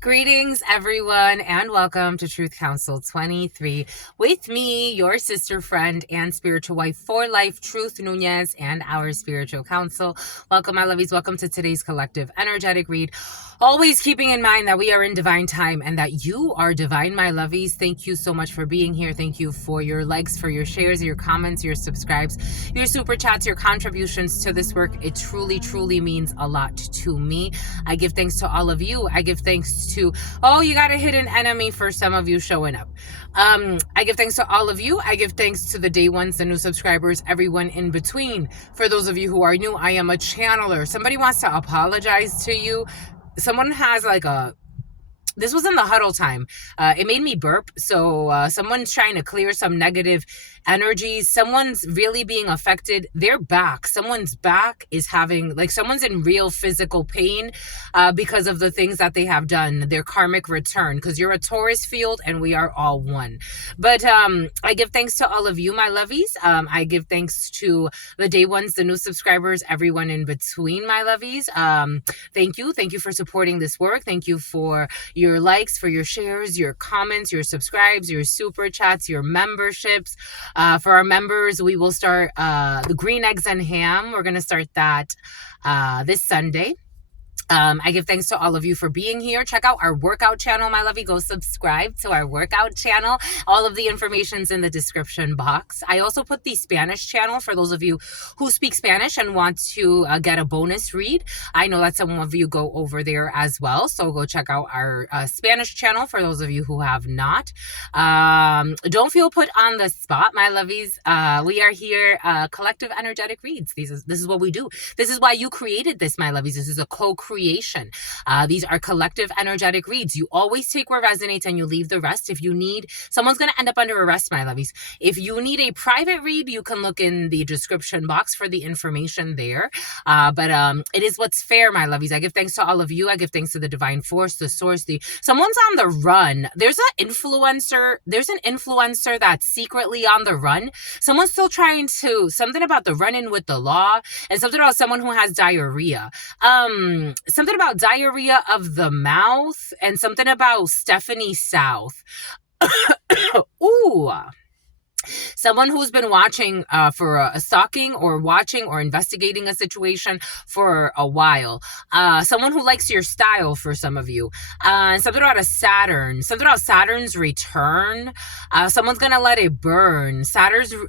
Greetings, everyone, and welcome to Truth Council 23 with me, your sister, friend, and spiritual wife for life, Truth Nunez, and our spiritual council. Welcome, my lovies. Welcome to today's collective energetic read. Always keeping in mind that we are in divine time and that you are divine, my lovies. Thank you so much for being here. Thank you for your likes, for your shares, your comments, your subscribes, your super chats, your contributions to this work. It truly, truly means a lot to me. I give thanks to all of you. I give thanks to, you got a hidden enemy for some of you showing up. I give thanks to all of you. I give thanks to the day ones, the new subscribers, everyone in between. For those of you who are new, I am a channeler. Somebody wants to apologize to you. Someone has this was in the huddle time. It made me burp. So someone's trying to clear some negative energies. Someone's really being affected. Their back. Someone's back is having, someone's in real physical pain because of the things that they have done. Their karmic return. Because you're a Taurus field and we are all one. But I give thanks to all of you, my lovies. I give thanks to the day ones, the new subscribers, everyone in between, my lovies. Thank you. Thank you for supporting this work. Thank you for your likes, for your shares, your comments, your subscribes, your super chats, your memberships. For our members, we will start the green eggs and ham. We're going to start that this Sunday. I give thanks to all of you for being here. Check out our workout channel, my lovey. Go subscribe to our workout channel. All of the information's in the description box. I also put the Spanish channel for those of you who speak Spanish and want to get a bonus read. I know that some of you go over there as well. So go check out our Spanish channel for those of you who have not. Don't feel put on the spot, my lovies. We are here, collective energetic reads. This is what we do. This is why you created this, my lovies. This is a co-creation. These are collective energetic reads. You always take what resonates and you leave the rest. If you need, someone's going to end up under arrest, my lovies. If you need a private read, you can look in the description box for the information there. But it is what's fair, my lovies. I give thanks to all of you. I give thanks to the divine force, the source, someone's on the run. There's an influencer that's secretly on the run. Someone's still trying to, something about the run-in with the law and something about someone who has diarrhea. Something about diarrhea of the mouth and something about Stephanie South. Ooh. Someone who's been watching for stalking or watching or investigating a situation for a while. Someone who likes your style for some of you. Something about something about Saturn's return. Someone's going to let it burn. Something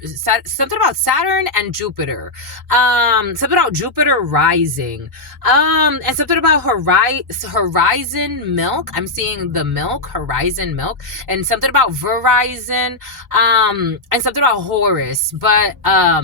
about Saturn and Jupiter. Something about Jupiter rising. And something about Horizon milk. I'm seeing the milk, Horizon milk. And something about Verizon. And something about Horus, but oh,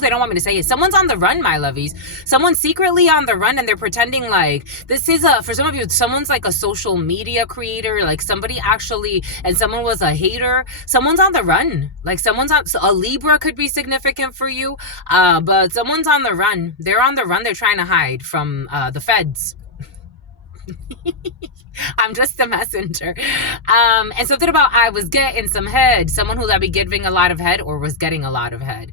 they don't want me to say it. Someone's on the run, my lovies. Someone's secretly on the run and they're pretending like this is for some of you, someone's like a social media creator, like somebody actually, and someone was a hater. Someone's on the run. Like a Libra could be significant for you, but someone's on the run. They're on the run. They're trying to hide from the feds. I'm just a messenger. And something about I was getting some head. Someone who that be giving a lot of head or was getting a lot of head.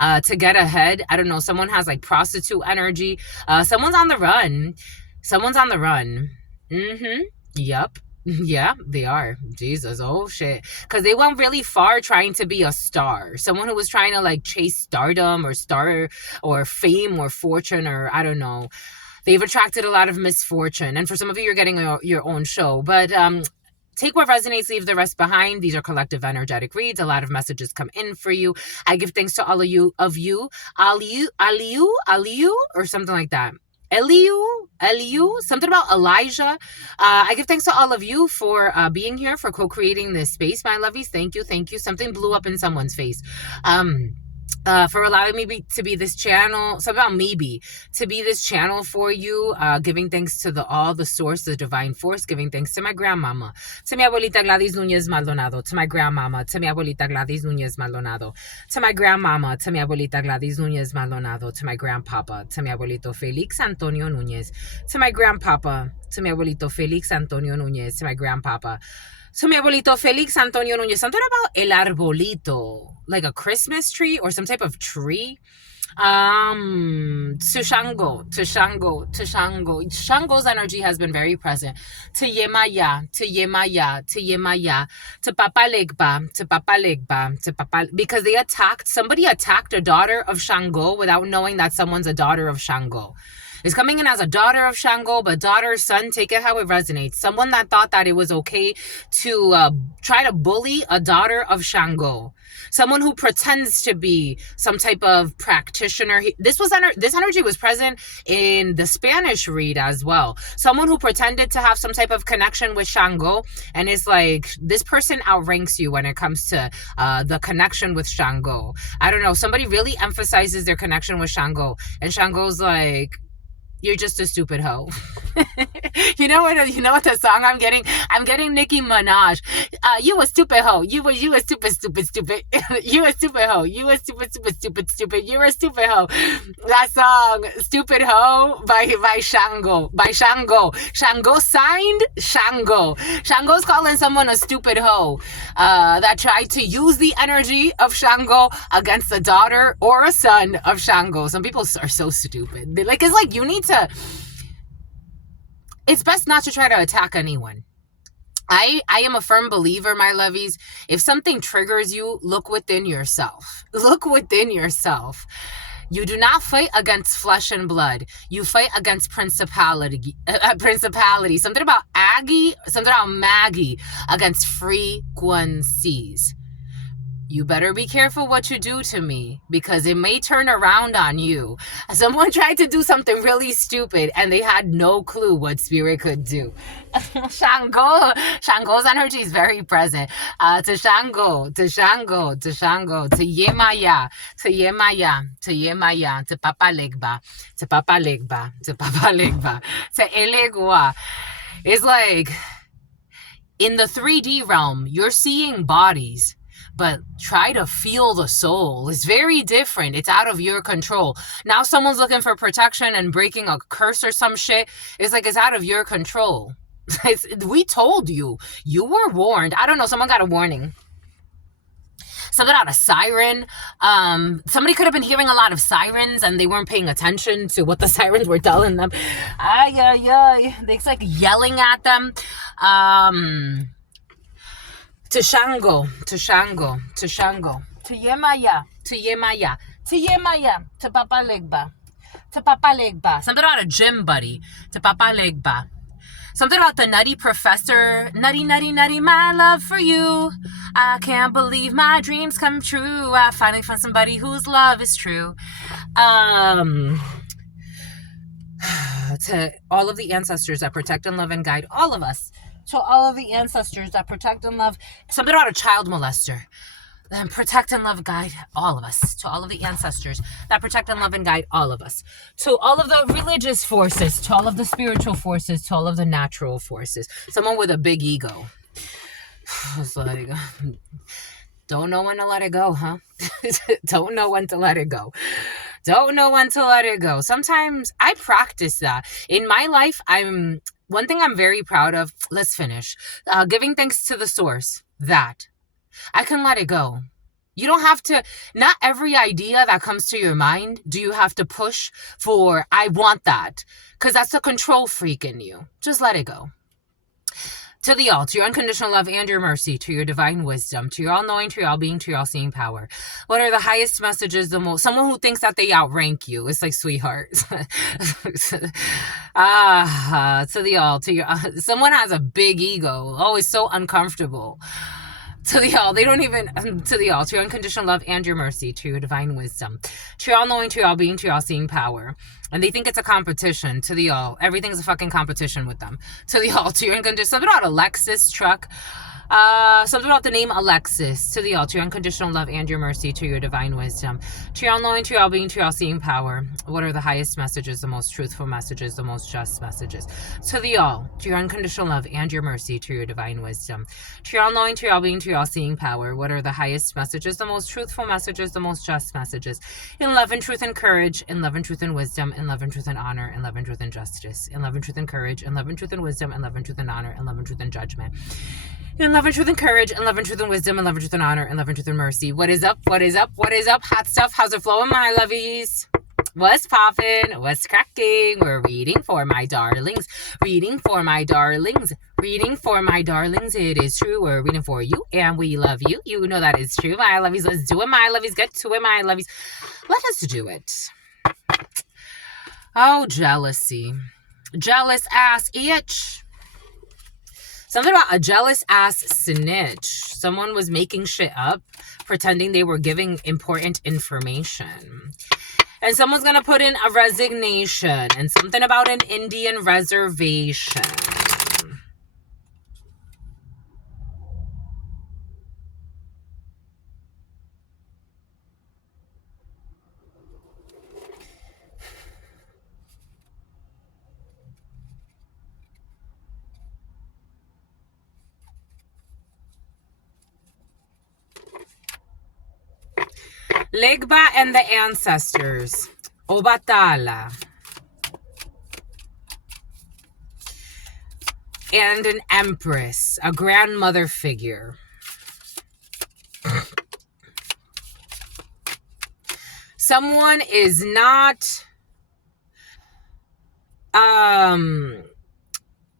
To get ahead, I don't know. Someone has like prostitute energy. Someone's on the run. Someone's on the run. Yep. Yeah, they are. Jesus. Oh, shit. Because they went really far trying to be a star. Someone who was trying to like chase stardom or star or fame or fortune or I don't know. They've attracted a lot of misfortune. And for some of you, you're getting your own show. But take what resonates, leave the rest behind. These are collective energetic reads. A lot of messages come in for you. I give thanks to all of you. Aliu, or something like that. Eliu, something about Elijah. I give thanks to all of you for being here, for co-creating this space, my lovies. Thank you. Something blew up in someone's face. For allowing me to be this channel, something about maybe, to be this channel for you, giving thanks to the source, the divine force, giving thanks to my grandmama, to mi abuelita Gladys Nunez Maldonado, to my grandmama, to mi abuelita Gladys Nunez Maldonado, to my grandmama, to mi abuelita Gladys Nunez Maldonado, to my grandpapa, to mi abuelito Felix Antonio Nunez, to my grandpapa, to mi abuelito Felix Antonio Nunez, to my grandpapa, to mi abuelito Felix Antonio Nunez. Something about el arbolito, like a Christmas tree or some type of tree. To Shango, to Shango, to Shango. Shango's energy has been very present. To Yemaya, to Yemaya, to Yemaya, to Papa Legba, to Papa Legba, to Papa, because somebody attacked a daughter of Shango without knowing that someone's a daughter of Shango. Is coming in as a daughter of Shango, but daughter, son, take it how it resonates. Someone that thought that it was okay to try to bully a daughter of Shango. Someone who pretends to be some type of practitioner. This energy was present in the Spanish read as well. Someone who pretended to have some type of connection with Shango, and is like, this person outranks you when it comes to the connection with Shango. I don't know. Somebody really emphasizes their connection with Shango, and Shango's like, you're just a stupid hoe. You know what the song I'm getting? I'm getting Nicki Minaj. You a stupid hoe. You a stupid. You a stupid hoe. You a stupid. You're a stupid hoe. That song, Stupid Hoe by Shango. By Shango. Shango signed Shango. Shango's calling someone a stupid hoe that tried to use the energy of Shango against a daughter or a son of Shango. Some people are so stupid. It's like you need to... It's best not to try to attack anyone. I am a firm believer, my lovies. If something triggers you, look within yourself. Look within yourself. You do not fight against flesh and blood. You fight against principality. Something about Maggie against frequencies. You better be careful what you do to me, because it may turn around on you. Someone tried to do something really stupid and they had no clue what spirit could do. Shango's energy is very present. To Shango, to Shango, to Shango, to Yemaya, to Yemaya, to Yemaya, to Papa Legba, to Papa Legba, to Papa Legba, to Elegua. It's like, in the 3D realm, you're seeing bodies, but try to feel the soul. It's very different. It's out of your control. Now someone's looking for protection and breaking a curse or some shit. It's like, it's out of your control. We told you. You were warned. I don't know. Someone got a warning. Something about a siren. Somebody could have been hearing a lot of sirens and they weren't paying attention to what the sirens were telling them. It's like yelling at them. To Shango, to Shango, to Shango, to Yemaya, to Yemaya, to Yemaya, to Papa Legba, to Papa Legba. Something about a gym buddy, to Papa Legba. Something about the nutty professor, nutty, nutty, nutty, my love for you. I can't believe my dreams come true. I finally found somebody whose love is true. To all of the ancestors that protect and love and guide all of us. To all of the ancestors that protect and love. Something about a child molester. Then protect and love, guide all of us. To all of the ancestors that protect and love and guide all of us. To all of the religious forces. To all of the spiritual forces. To all of the natural forces. Someone with a big ego. It's like, don't know when to let it go, huh? Don't know when to let it go. Don't know when to let it go. Sometimes I practice that. In my life, one thing I'm very proud of, let's finish, giving thanks to the source, that I can let it go. You don't have to, not every idea that comes to your mind do you have to push for, I want that, because that's a control freak in you. Just let it go. To the all, to your unconditional love and your mercy, to your divine wisdom, to your all-knowing, to your all-being, to your all-seeing power. What are the highest messages, someone who thinks that they outrank you. It's like, sweetheart. To the all, to your, someone has a big ego. Oh, it's so uncomfortable. To the all, they don't even, to the all, to your unconditional love and your mercy, to your divine wisdom, to your all-knowing, to your all-being, to your all-seeing power. And they think it's a competition. To the all, everything's a fucking competition with them. To the all, to your unconditional, something about a Lexus truck. Something about the name Alexis. To the all, to your unconditional love and your mercy, to your divine wisdom, to your all-knowing, to your all-being, to your all-seeing power. What are the highest messages, the most truthful messages, the most just messages? To the all, to your unconditional love and your mercy, to your divine wisdom, to your all-knowing, to your all-being, to your all-seeing power. What are the highest messages, the most truthful messages, the most just messages? In love and truth and courage, in love and truth and wisdom, in love and truth and honor, in love and truth and justice, in love and truth and courage, in love and truth and wisdom, in love and truth and honor, in love and truth and judgment. In love and truth and courage, and love and truth and wisdom, and love and truth and honor, and love and truth and mercy. What is up? What is up? What is up? Hot stuff. How's it flowing, my lovies? What's poppin'? What's cracking? We're reading for my darlings. Reading for my darlings. Reading for my darlings. It is true. We're reading for you, and we love you. You know that is true, my lovies. Let's do it, my lovies. Get to it, my lovies. Let us do it. Oh, jealousy. Jealous ass itch. Something about a jealous ass snitch. Someone was making shit up, pretending they were giving important information. And someone's going to put in a resignation. And something about an Indian reservation. Legba and the ancestors. Obatala. And an empress. A grandmother figure. Someone is not...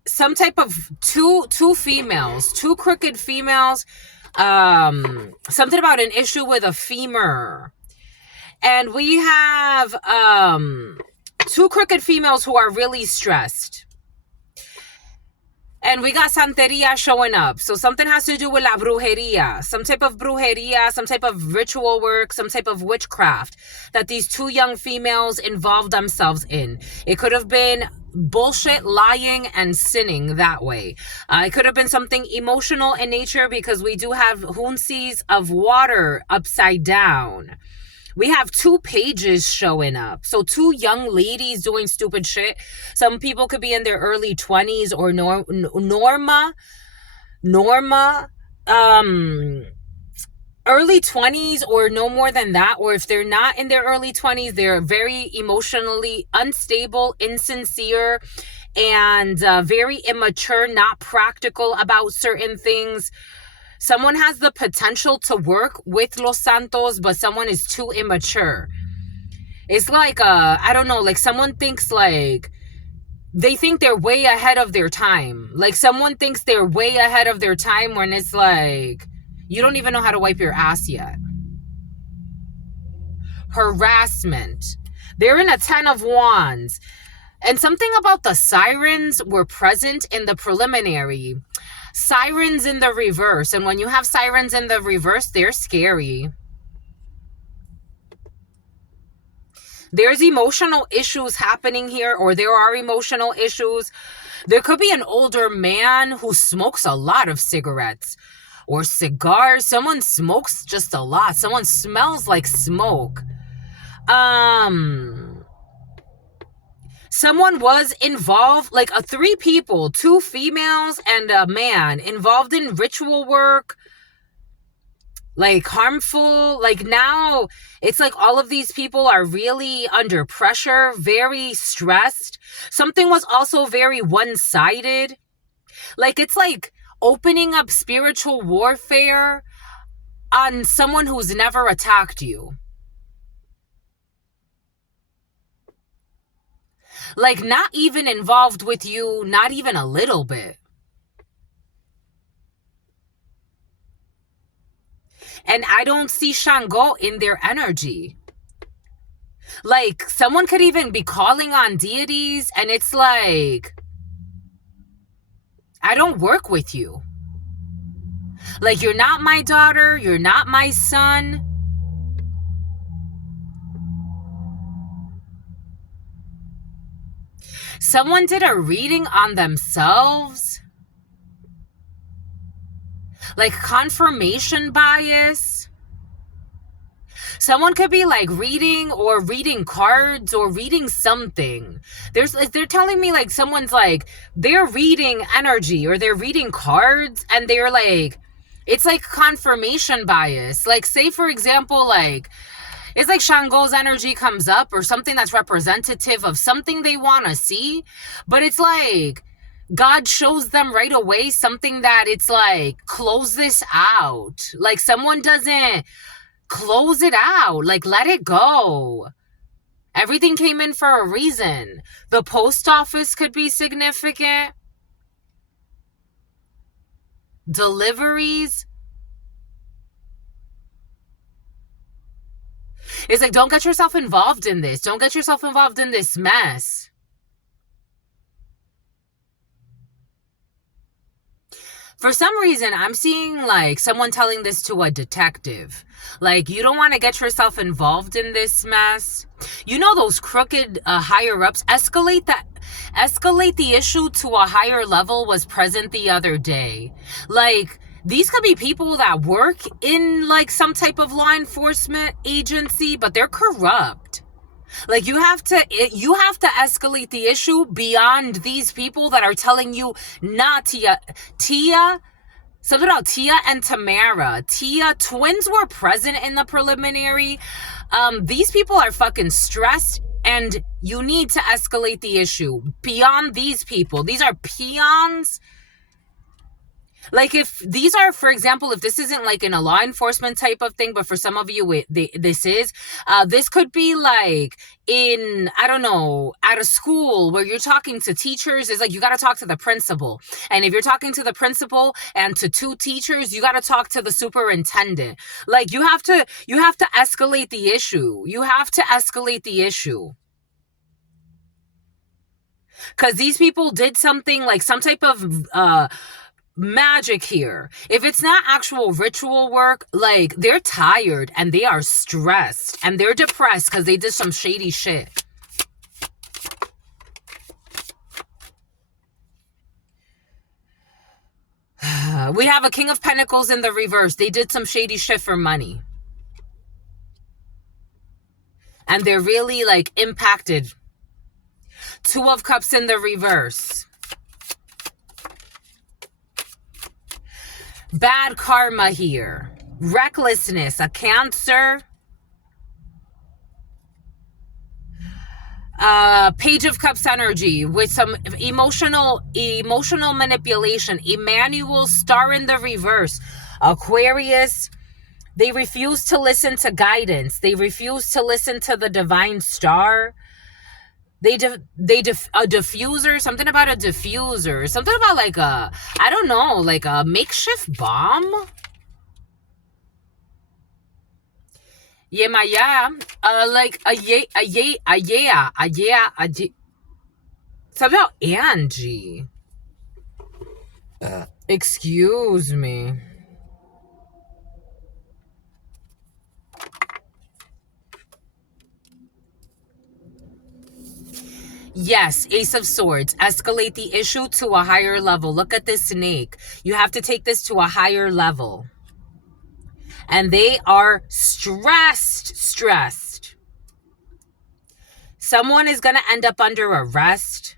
some type of two females. Two crooked females. Something about an issue with a femur. And we have two crooked females who are really stressed. And we got Santeria showing up. So something has to do with la brujeria. Some type of brujeria, some type of ritual work, some type of witchcraft that these two young females involved themselves in. It could have been bullshit, lying, and sinning that way. It could have been something emotional in nature because we do have hunsies of water upside down. We have two pages showing up. So two young ladies doing stupid shit. Some people could be in their early 20s or Norma, early 20s or no more than that. Or if they're not in their early 20s, they're very emotionally unstable, insincere, and very immature, not practical about certain things. Someone has the potential to work with Los Santos, but someone is too immature. It's like, I don't know, like someone thinks like, they think they're way ahead of their time. Like someone thinks they're way ahead of their time when it's like, you don't even know how to wipe your ass yet. Harassment. They're in a 10 of Wands. And something about the sirens were present in the preliminary. Sirens in the reverse. And when you have sirens in the reverse, they're scary. There's emotional issues happening here, or there are emotional issues. There could be an older man who smokes a lot of cigarettes or cigars. Someone smokes just a lot. Someone smells like smoke. Someone was involved, like three people, two females and a man, involved in ritual work, like harmful. Like now, it's like all of these people are really under pressure, very stressed. Something was also very one-sided. Like it's like opening up spiritual warfare on someone who's never attacked you. Like, not even involved with you, not even a little bit. And I don't see Shango in their energy. Like, someone could even be calling on deities, and it's like, I don't work with you. Like, you're not my daughter, you're not my son. Someone did a reading on themselves. Like confirmation bias. Someone could be like reading cards or reading something. They're telling me like someone's like, they're reading energy or they're reading cards and they're like, it's like confirmation bias. Like say for example, like, it's like Shango's energy comes up or something that's representative of something they want to see. But it's like, God shows them right away something that it's like, close this out. Like someone doesn't close it out. Like, let it go. Everything came in for a reason. The post office could be significant. Deliveries. It's like, don't get yourself involved in this. Don't get yourself involved in this mess. For some reason, I'm seeing like someone telling this to a detective. Like, you don't want to get yourself involved in this mess. You know, those crooked higher ups, escalate the issue to a higher level was present the other day. Like, these could be people that work in like some type of law enforcement agency, but they're corrupt. Like, you have to escalate the issue beyond these people that are telling you not Tia, something about Tia and Tamara. Tia, twins were present in the preliminary. These people are fucking stressed, and you need to escalate the issue beyond these people. These are peons. Like, if these are, for example, if this isn't like in a law enforcement type of thing, but for some of you, this could be like in, I don't know, at a school where you're talking to teachers. It's like, you got to talk to the principal. And if you're talking to the principal and to two teachers, you got to talk to the superintendent. Like, you have to escalate the issue. You have to escalate the issue. Because these people did something, like some type of magic here. If it's not actual ritual work, like, they're tired and they are stressed and they're depressed because they did some shady shit. We have a King of Pentacles in the reverse. They did some shady shit for money. And they're really like impacted. Two of Cups in the reverse. Bad karma here. Recklessness, a Cancer. Page of Cups energy with some emotional manipulation. Emmanuel, Star in the reverse. Aquarius, they refuse to listen to guidance. They refuse to listen to the divine star. A diffuser, something about a diffuser, something about like a, I don't know, like a makeshift bomb. Yeah, like something about Angie. Excuse me. Yes, Ace of Swords. Escalate the issue to a higher level. Look at this snake. You have to take this to a higher level. And they are stressed. Someone is going to end up under arrest.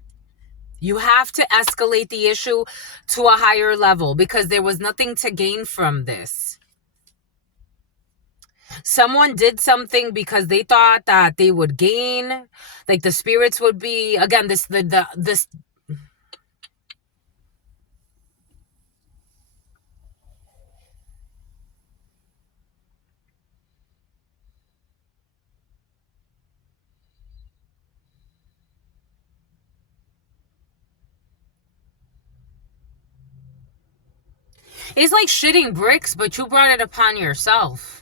You have to escalate the issue to a higher level because there was nothing to gain from this. Someone did something because they thought that they would gain, like the spirits would be, again, this. It's like shitting bricks, but you brought it upon yourself.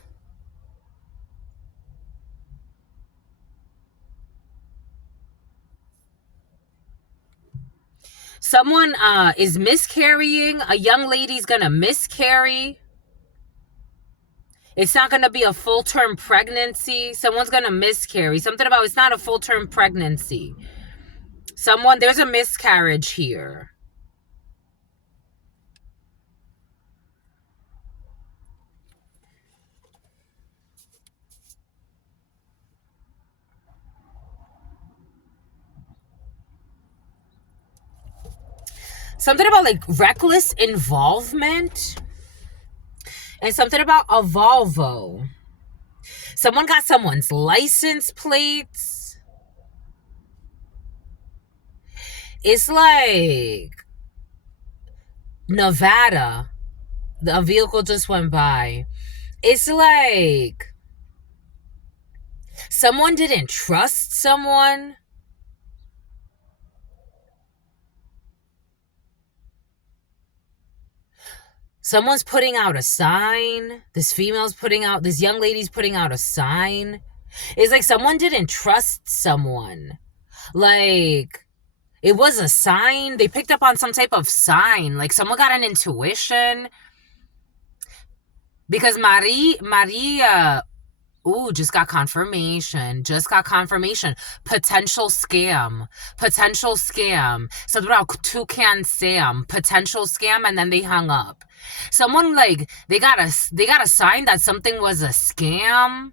Someone is miscarrying. A young lady's gonna miscarry. It's not gonna be a full-term pregnancy. Someone's gonna miscarry. Something about it's not a full-term pregnancy. There's a miscarriage here. Something about like reckless involvement. And something about a Volvo. Someone got someone's license plates. It's like Nevada, a vehicle just went by. It's like someone didn't trust someone. Someone's putting out a sign. This young lady's putting out a sign. It's like someone didn't trust someone. Like, it was a sign. They picked up on some type of sign. Like, someone got an intuition. Because Maria, ooh, just got confirmation. Potential scam. Something about Toucan Sam. Potential scam, and then they hung up. Someone, like, they got a sign that something was a scam.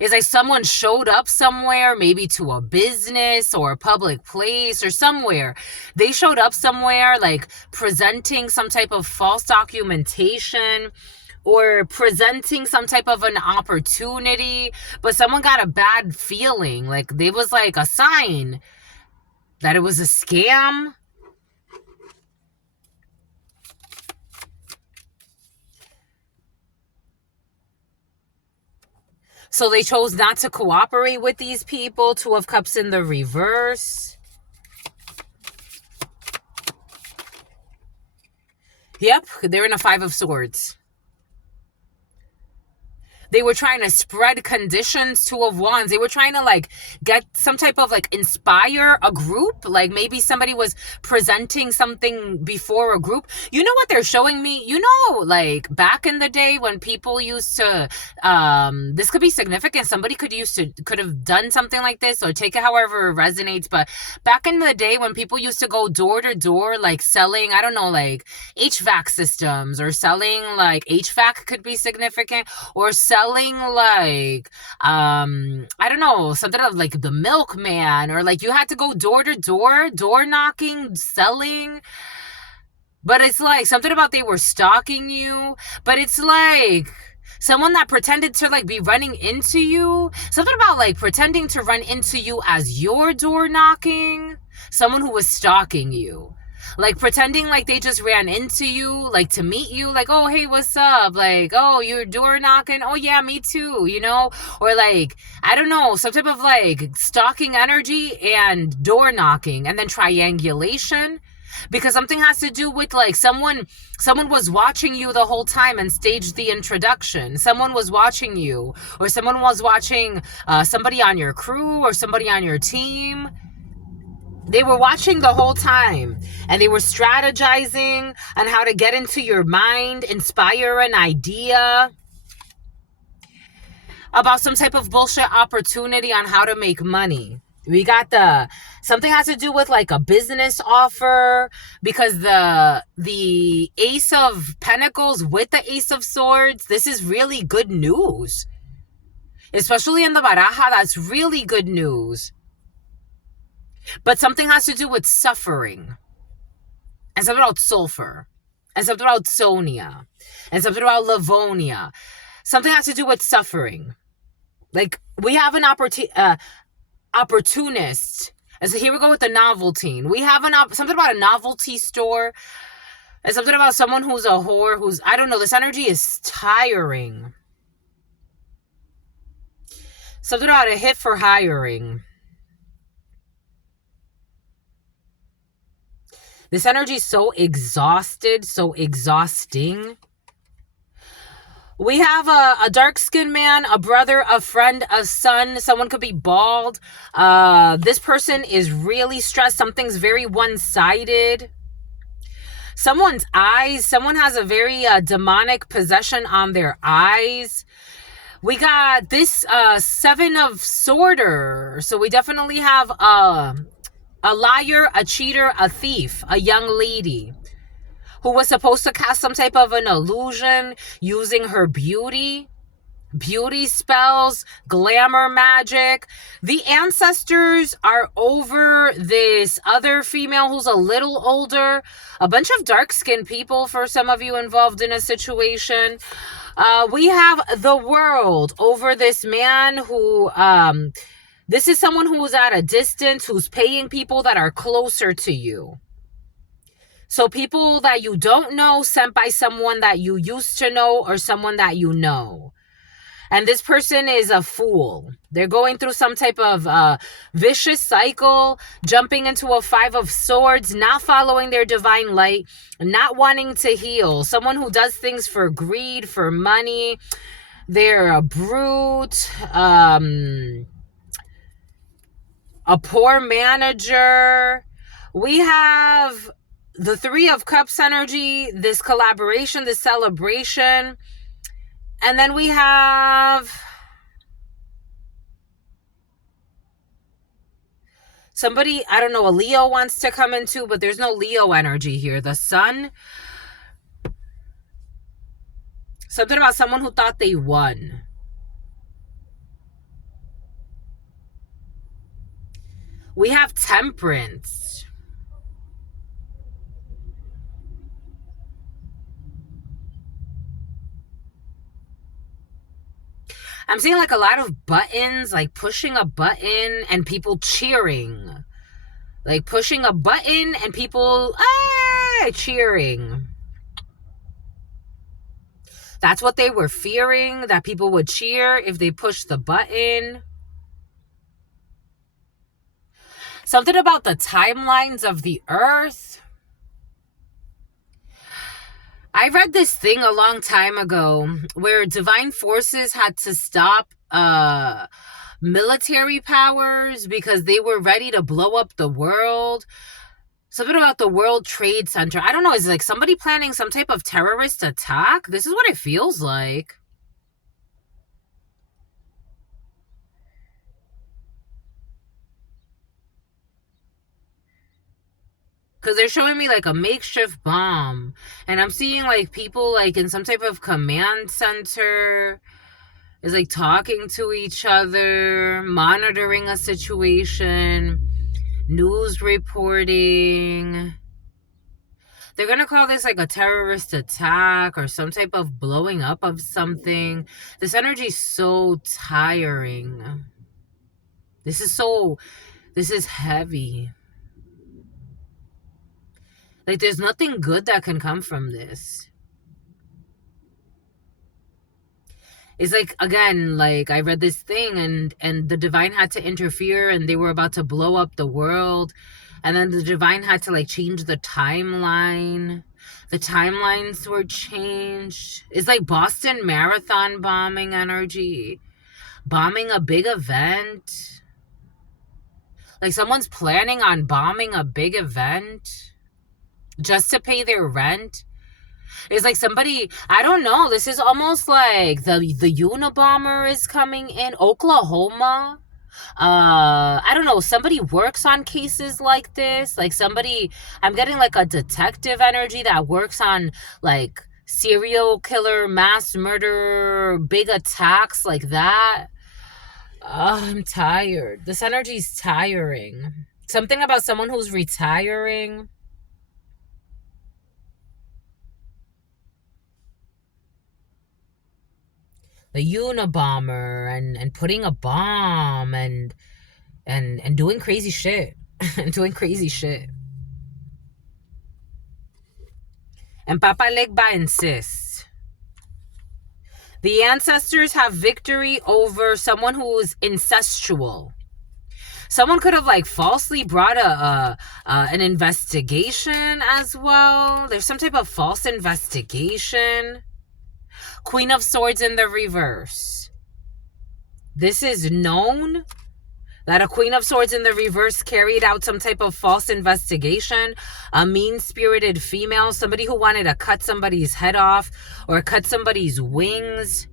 It's like someone showed up somewhere, maybe to a business or a public place or somewhere. They showed up somewhere, like, presenting some type of false documentation or presenting some type of an opportunity, but someone got a bad feeling. Like, there was like a sign that it was a scam. So they chose not to cooperate with these people. Two of Cups in the reverse. Yep, they're in a Five of Swords. They were trying to spread conditions. Two of Wands. They were trying to, like, get some type of, like, inspire a group. Like, maybe somebody was presenting something before a group. You know what they're showing me? You know, like, back in the day when people used to, this could be significant. Somebody could have done something like this, or take it however it resonates. But back in the day when people used to go door to door, like, selling, I don't know, like, HVAC systems, or selling, like, HVAC could be significant, or selling, like, I don't know, something of, like, the milkman, or, like, you had to go door to door, door knocking, selling. But it's like something about they were stalking you. But it's like someone that pretended to, like, be running into you. Something about, like, pretending to run into you as you're door knocking. Someone who was stalking you. Like, pretending like they just ran into you, like, to meet you, like, oh, hey, what's up? Like, oh, you're door knocking? Oh, yeah, me too, you know? Or, like, I don't know, some type of, like, stalking energy and door knocking, and then triangulation. Because something has to do with, like, someone was watching you the whole time and staged the introduction. Someone was watching you, or someone was watching somebody on your crew or somebody on your team. They were watching the whole time, and they were strategizing on how to get into your mind, inspire an idea about some type of bullshit opportunity on how to make money. We got something has to do with, like, a business offer, because the Ace of Pentacles with the Ace of Swords, this is really good news. Especially in the baraja, that's really good news. But something has to do with suffering. And something about sulfur. And something about Sonia. And something about Livonia. Something has to do with suffering. Like, we have an opportunist. And so here we go with the novelty. We have something about a novelty store. And something about someone who's a whore, who's, I don't know, this energy is tiring. Something about a hit for hiring. This energy is so exhausted, so exhausting. We have a dark-skinned man, a brother, a friend, a son. Someone could be bald. This person is really stressed. Something's very one-sided. Someone's eyes. Someone has a very demonic possession on their eyes. We got this Seven of Swords. So we definitely have a liar, a cheater, a thief, a young lady who was supposed to cast some type of an illusion using her beauty spells, glamour magic. The ancestors are over this other female who's a little older. A bunch of dark-skinned people for some of you involved in a situation. We have the world over this man who... this is someone who's at a distance, who's paying people that are closer to you. So people that you don't know sent by someone that you used to know or someone that you know. And this person is a fool. They're going through some type of vicious cycle, jumping into a 5 of swords, not following their divine light, not wanting to heal. Someone who does things for greed, for money. They're a brute, a poor manager. We have the 3 of Cups energy, this collaboration, this celebration. And then we have somebody, I don't know, a Leo wants to come into, but there's no Leo energy here. The Sun. Something about someone who thought they won. We have Temperance. I'm seeing like a lot of buttons, like pushing a button and people cheering. Like pushing a button and people cheering. That's what they were fearing, that people would cheer if they pushed the button. Something about the timelines of the earth. I read this thing a long time ago where divine forces had to stop military powers because they were ready to blow up the world. Something about the World Trade Center. I don't know. Is it like somebody planning some type of terrorist attack? This is what it feels like. Because they're showing me like a makeshift bomb. And I'm seeing like people like in some type of command center is like talking to each other, monitoring a situation, news reporting. They're going to call this like a terrorist attack or some type of blowing up of something. This energy is so tiring. This is heavy. Like, there's nothing good that can come from this. It's like, again, like, I read this thing and the divine had to interfere and they were about to blow up the world. And then the divine had to, like, change the timeline. The timelines were changed. It's like Boston Marathon bombing energy. Bombing a big event. Like, someone's planning on bombing a big event just to pay their rent. It's like somebody, I don't know, this is almost like the Unabomber is coming in. Oklahoma. I don't know, somebody works on cases like this. Like somebody, I'm getting like a detective energy that works on like serial killer, mass murder, big attacks like that. I'm tired. This energy's tiring. Something about someone who's retiring. The Unabomber and putting a bomb and doing crazy shit. And doing crazy shit. And Papa Legba insists. The ancestors have victory over someone who is incestual. Someone could have like falsely brought an investigation as well. There's some type of false investigation. Queen of Swords in the reverse. This is known that a Queen of Swords in the reverse carried out some type of false investigation. A mean-spirited female, somebody who wanted to cut somebody's head off or cut somebody's wings.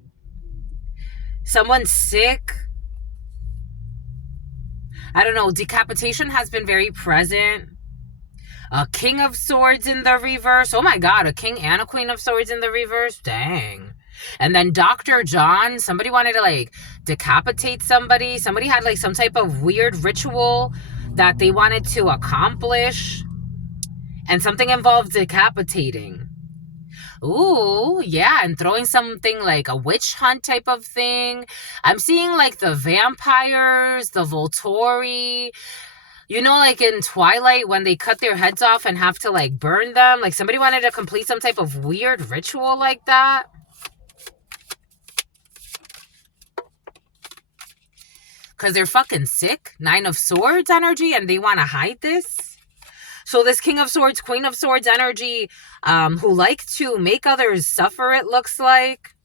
Someone sick. I don't know, decapitation has been very present. A King of Swords in the reverse. Oh my God, a King and a Queen of Swords in the reverse. Dang. And then Dr. John, somebody wanted to like decapitate somebody. Somebody had like some type of weird ritual that they wanted to accomplish. And something involved decapitating. Ooh, yeah, and throwing something like a witch hunt type of thing. I'm seeing like the vampires, the Volturi. You know, like in Twilight when they cut their heads off and have to like burn them? Like somebody wanted to complete some type of weird ritual like that. Because they're fucking sick. 9 of Swords energy and they want to hide this. So this King of Swords, Queen of Swords energy, who like to make others suffer, it looks like.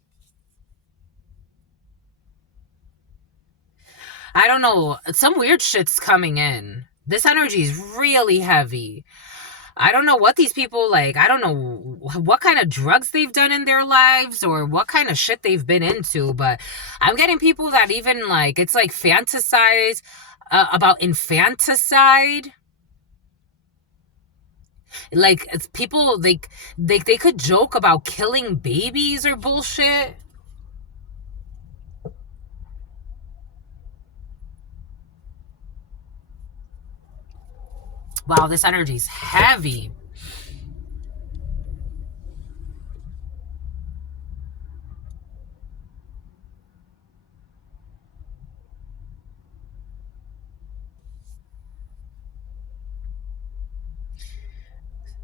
I don't know. Some weird shit's coming in. This energy is really heavy. I don't know what these people like. I don't know what kind of drugs they've done in their lives or what kind of shit they've been into. But I'm getting people that even like, it's like fantasize about infanticide. Like it's people, they could joke about killing babies or bullshit. Wow, this energy's heavy.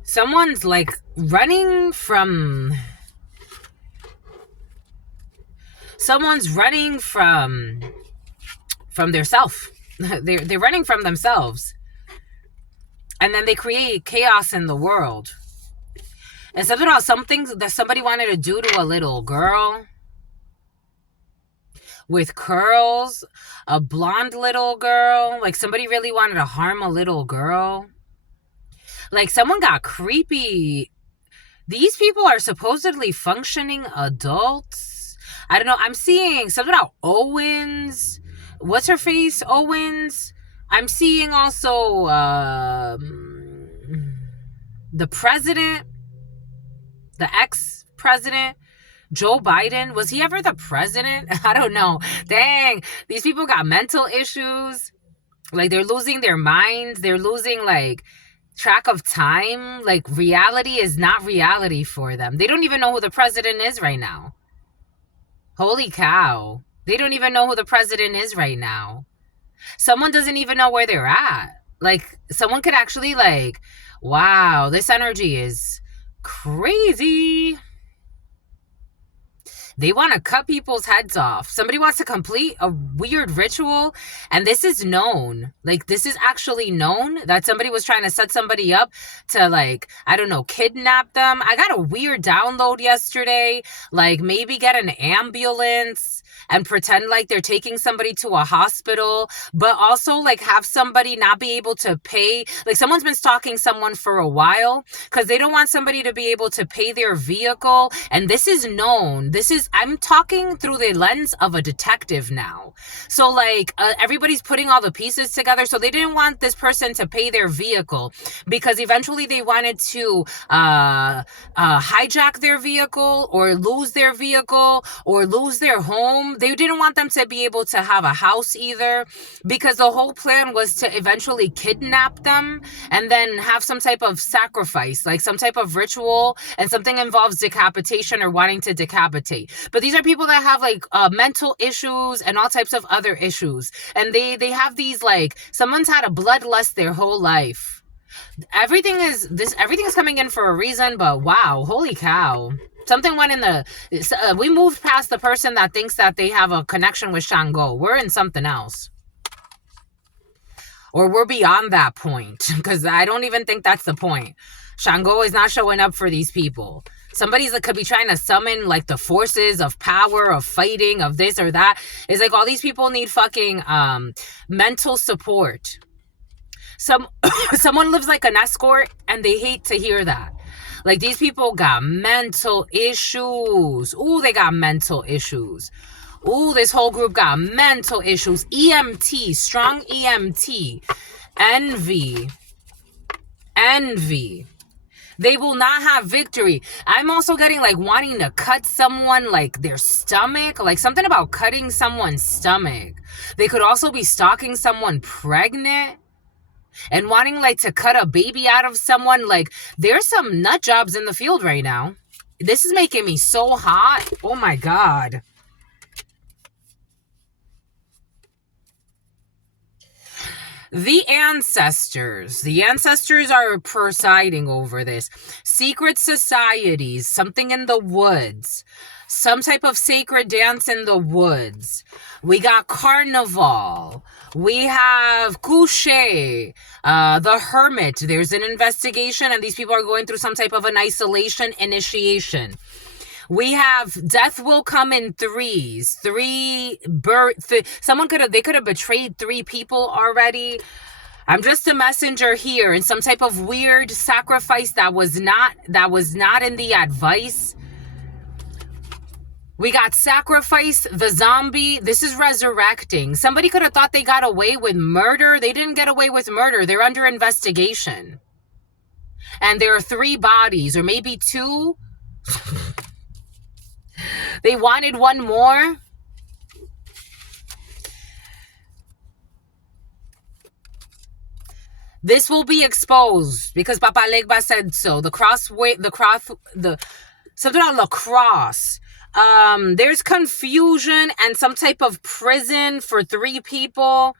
Someone's like running from... Someone's running from their self. They're running from themselves. And then they create chaos in the world. And something about something that somebody wanted to do to a little girl with curls, a blonde little girl. Like somebody really wanted to harm a little girl. Like someone got creepy. These people are supposedly functioning adults. I don't know. I'm seeing something about Owens. What's her face? Owens. I'm seeing also the president, the ex-president, Joe Biden. Was he ever the president? I don't know. Dang, these people got mental issues. Like they're losing their minds. They're losing like track of time. Like reality is not reality for them. They don't even know who the president is right now. Holy cow. They don't even know who the president is right now. Someone doesn't even know where they're at. Like someone could actually like, wow, this energy is crazy. They want to cut people's heads off. Somebody wants to complete a weird ritual. And this is known. Like, this is actually known that somebody was trying to set somebody up to, like, I don't know, kidnap them. I got a weird download yesterday. Like, maybe get an ambulance and pretend like they're taking somebody to a hospital, but also like have somebody not be able to pay. Like someone's been stalking someone for a while because they don't want somebody to be able to pay their vehicle. And this is known. I'm talking through the lens of a detective now. So like everybody's putting all the pieces together. So they didn't want this person to pay their vehicle because eventually they wanted to hijack their vehicle or lose their vehicle or lose their home. They didn't want them to be able to have a house either because the whole plan was to eventually kidnap them and then have some type of sacrifice, like some type of ritual, and something involves decapitation or wanting to decapitate. But these are people that have like mental issues and all types of other issues. And they have these like, someone's had a bloodlust their whole life. Everything is coming in for a reason, but wow, holy cow. Something went in the... we moved past the person that thinks that they have a connection with Shango. We're in something else. Or we're beyond that point. Because I don't even think that's the point. Shango is not showing up for these people. Somebody's that could be trying to summon like the forces of power, of fighting, of this or that. It's like all these people need fucking mental support. Someone lives like an escort and they hate to hear that. Like, these people got mental issues. Ooh, they got mental issues. Ooh, this whole group got mental issues. EMT, strong EMT. Envy. They will not have victory. I'm also getting, like, wanting to cut someone, like, their stomach. Like, something about cutting someone's stomach. They could also be stalking someone pregnant. And wanting like to cut a baby out of someone. Like there's some nut jobs in the field right now. This is making me so hot. Oh my God. The ancestors. The ancestors are presiding over this. Secret societies, something in the woods. Some type of sacred dance in the woods. We got carnival. We have couche, the hermit. There's an investigation and these people are going through some type of an isolation initiation. We have death will come in threes. Someone they could have betrayed 3 people already. I'm just a messenger here, and some type of weird sacrifice that was not in the advice. We got sacrifice, the zombie. This is resurrecting. Somebody could have thought they got away with murder. They didn't get away with murder. They're under investigation. And there are 3 bodies, or maybe 2. They wanted 1 more. This will be exposed because Papa Legba said so. Something on the cross. There's confusion and some type of prison for 3 people.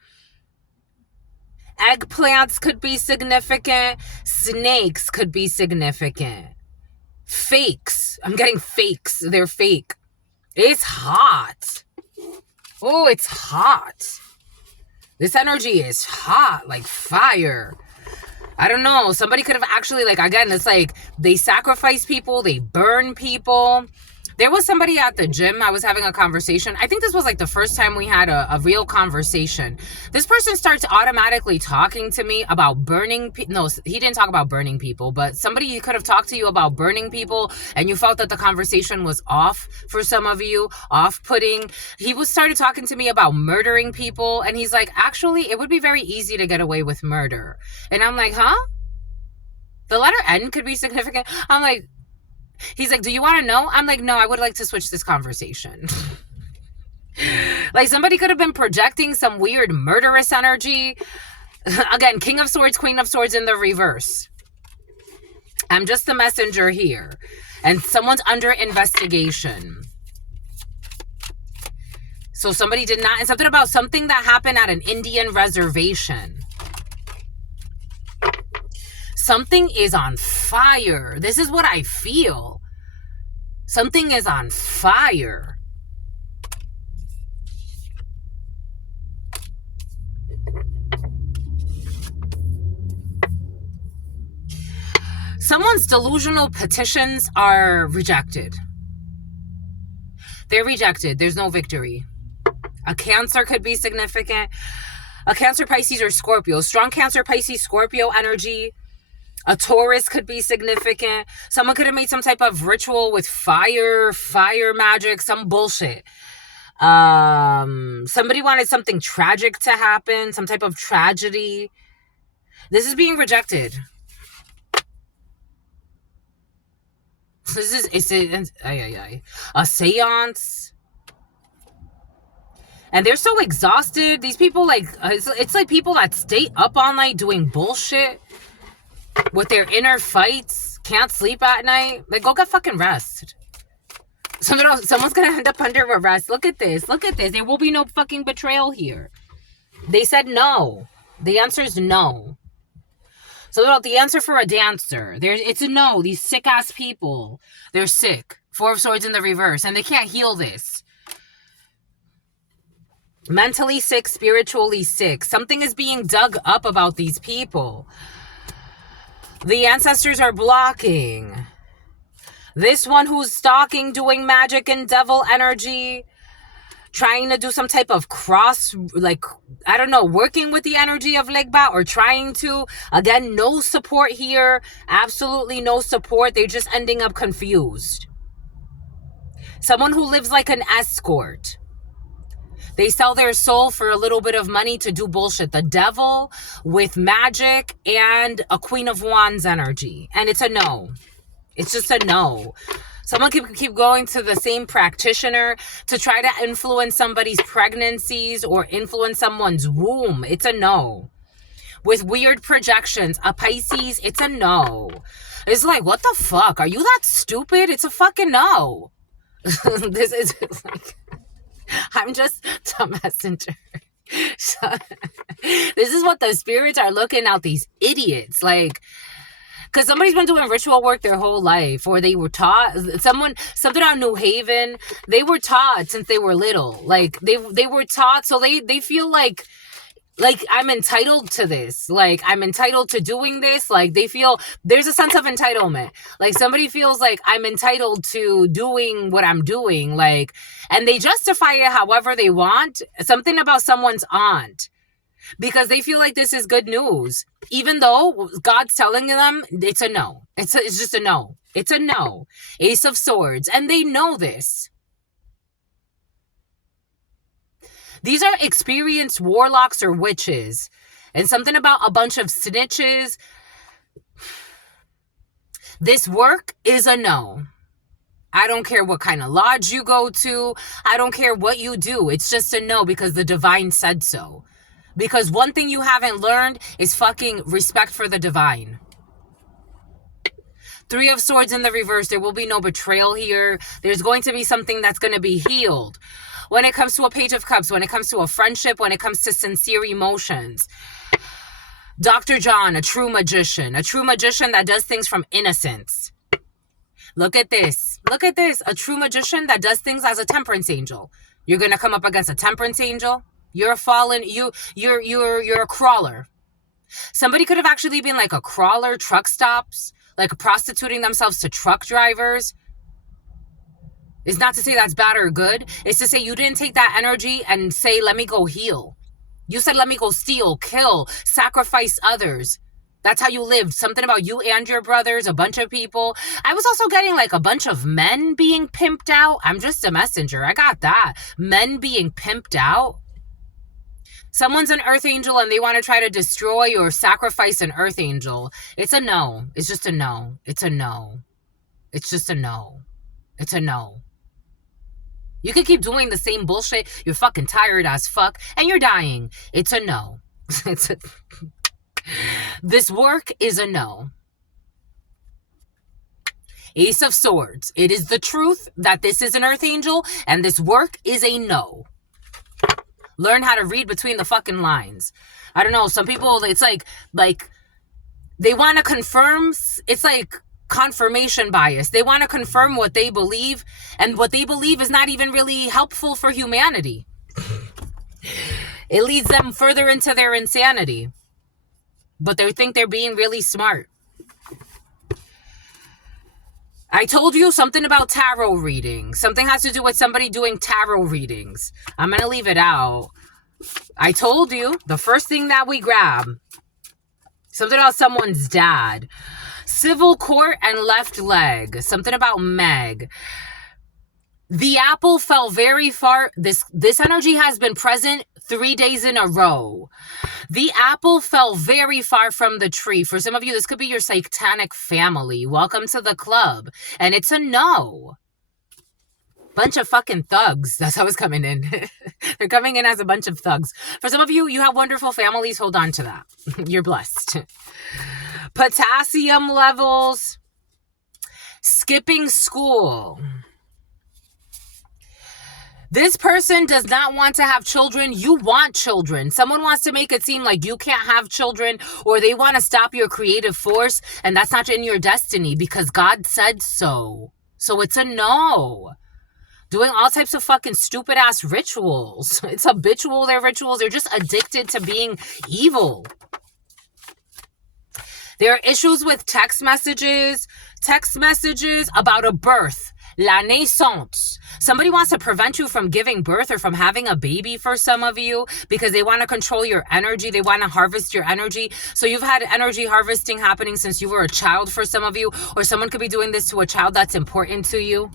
Eggplants could be significant. Snakes could be significant. Fakes. I'm getting fakes. They're fake. It's hot. Oh, it's hot. This energy is hot, like fire. I don't know. Somebody could have actually, again, it's like they sacrifice people, they burn people. There was somebody at the gym. I was having a conversation. I think this was the first time we had a real conversation. This person starts automatically talking to me about burning people. No, he didn't talk about burning people, but somebody could have talked to you about burning people and you felt that the conversation was off for some of you, off-putting. He started talking to me about murdering people, and he's like, actually, it would be very easy to get away with murder. And I'm like, huh? The letter N could be significant. I'm like, he's like, do you want to know? I'm like, no, I would like to switch this conversation. Somebody could have been projecting some weird murderous energy. Again, King of Swords, Queen of Swords in the reverse. I'm just the messenger here. And someone's under investigation. So somebody did not, and something about something that happened at an Indian reservation. Something is on fire. This is what I feel. Something is on fire. Someone's delusional petitions are rejected. They're rejected. There's no victory. A Cancer could be significant. A Cancer, Pisces, or Scorpio. Strong Cancer, Pisces, Scorpio energy. A Taurus could be significant. Someone could have made some type of ritual with fire magic, some bullshit. Somebody wanted something tragic to happen, some type of tragedy. This is being rejected. It's a seance. And they're so exhausted. These people, it's like people that stay up all night doing bullshit with their inner fights, can't sleep at night. Go get fucking rest. Someone's gonna end up under arrest. Look at this. There will be no fucking betrayal here. They said no. The answer is no. So the answer for a dancer, it's a no. These sick ass people, they're sick. 4 of Swords in the reverse, and they can't heal this. Mentally sick, spiritually sick. Something is being dug up about these people. The ancestors are blocking. This one who's stalking, doing magic and devil energy, trying to do some type of cross, I don't know, working with the energy of Legba or trying to. Again, no support here. Absolutely no support. They're just ending up confused. Someone who lives like an escort. They sell their soul for a little bit of money to do bullshit. The devil with magic and a Queen of Wands energy. And it's a no. It's just a no. Someone keep going to the same practitioner to try to influence somebody's pregnancies or influence someone's womb. It's a no. With weird projections, a Pisces, it's a no. It's like, what the fuck? Are you that stupid? It's a fucking no. This is like... I'm just a messenger. So, this is what the spirits are looking out, these idiots. Like, because somebody's been doing ritual work their whole life, or they were taught, something out New Haven, they were taught since they were little. Like, they were taught, so they feel like I'm entitled to this. Like, I'm entitled to doing this. Like, they feel there's a sense of entitlement. Like, somebody feels like I'm entitled to doing what I'm doing. Like, and they justify it however they want. Something about someone's aunt, because they feel like this is good news, even though God's telling them it's a no. It's just a no. It's a no. Ace of Swords. And they know this. These are experienced warlocks or witches. And something about a bunch of snitches. This work is a no. I don't care what kind of lodge you go to. I don't care what you do. It's just a no, because the divine said so. Because one thing you haven't learned is fucking respect for the divine. Three of Swords in the reverse. There will be no betrayal here. There's going to be something that's going to be healed. When it comes to a Page of Cups, when it comes to a friendship, when it comes to sincere emotions. Dr. John, a true magician that does things from innocence. Look at this. Look at this. A true magician that does things as a temperance angel. You're going to come up against a temperance angel. You're a fallen, you're a crawler. Somebody could have actually been like a crawler, truck stops, like prostituting themselves to truck drivers. It's not to say that's bad or good. It's to say you didn't take that energy and say, let me go heal. You said, let me go steal, kill, sacrifice others. That's how you lived. Something about you and your brothers, a bunch of people. I was also getting like a bunch of men being pimped out. I'm just a messenger. I got that. Men being pimped out. Someone's an earth angel and they want to try to destroy or sacrifice an earth angel. It's a no. It's just a no. It's a no. It's just a no. It's a no. You can keep doing the same bullshit. You're fucking tired as fuck and you're dying. It's a no. This work is a no. Ace of Swords. It is the truth that this is an earth angel and this work is a no. Learn how to read between the fucking lines. I don't know. Some people, it's like they want to confirm. It's like confirmation bias. They want to confirm what they believe, and what they believe is not even really helpful for humanity. It leads them further into their insanity. But they think they're being really smart. I told you something about tarot reading. Something has to do with somebody doing tarot readings. I'm going to leave it out. I told you the first thing that we grab. Something about someone's dad. Civil court and left leg. Something about Meg. The apple fell very far. This energy has been present 3 days in a row. The apple fell very far from the tree. For some of you, this could be your satanic family. Welcome to the club. And it's a no. Bunch of fucking thugs. That's how it's coming in. They're coming in as a bunch of thugs. For some of you, you have wonderful families. Hold on to that. You're blessed. Potassium levels. Skipping school. This person does not want to have children. You want children. Someone wants to make it seem like you can't have children, or they want to stop your creative force, and that's not in your destiny because God said so. So it's a no. Doing all types of fucking stupid ass rituals. It's habitual, their rituals. They're just addicted to being evil. There are issues with text messages about a birth. La naissance. Somebody wants to prevent you from giving birth or from having a baby for some of you because they want to control your energy. They want to harvest your energy. So you've had energy harvesting happening since you were a child for some of you, or someone could be doing this to a child that's important to you.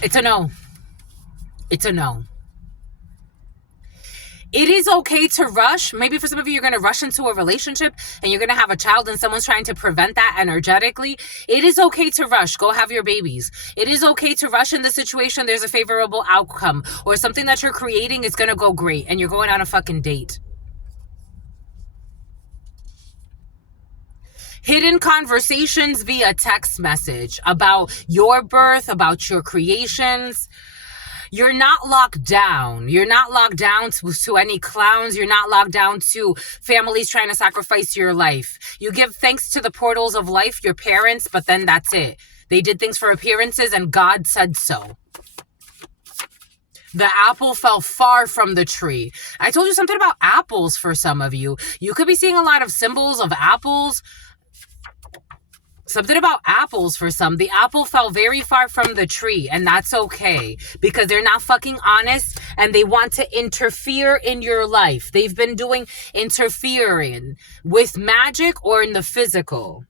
It's a no. It's a no. It is okay to rush. Maybe for some of you, you're going to rush into a relationship and you're going to have a child and someone's trying to prevent that energetically. It is okay to rush. Go have your babies. It is okay to rush in the situation. There's a favorable outcome, or something that you're creating is going to go great and you're going on a fucking date. hidden conversations via text message about your birth, about your creations. You're not locked down. You're not locked down to any clowns. You're not locked down to families trying to sacrifice your life. You give thanks to the portals of life, your parents, but then that's it. They did things for appearances and God said so. The apple fell far from the tree. I told you something about apples for some of you. You could be seeing a lot of symbols of apples. Something about apples for some. The apple fell very far from the tree, and that's okay because they're not fucking honest and they want to interfere in your life. They've been doing interfering with magic or in the physical.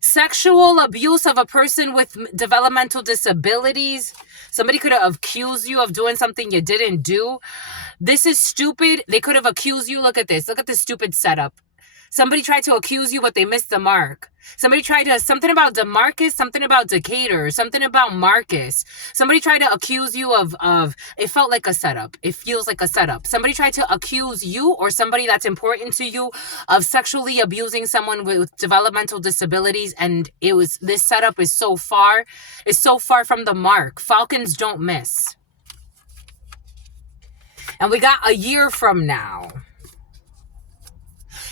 Sexual abuse of a person with developmental disabilities. Somebody could have accused you of doing something you didn't do. This is stupid. They could have accused you. Look at this. Look at this stupid setup. Somebody tried to accuse you, but they missed the mark. Somebody tried to, something about DeMarcus, something about Decatur, something about Marcus. Somebody tried to accuse you of, it felt like a setup. It feels like a setup. Somebody tried to accuse you or somebody that's important to you of sexually abusing someone with developmental disabilities. And this setup is so far from the mark. Falcons don't miss. And we got a year from now.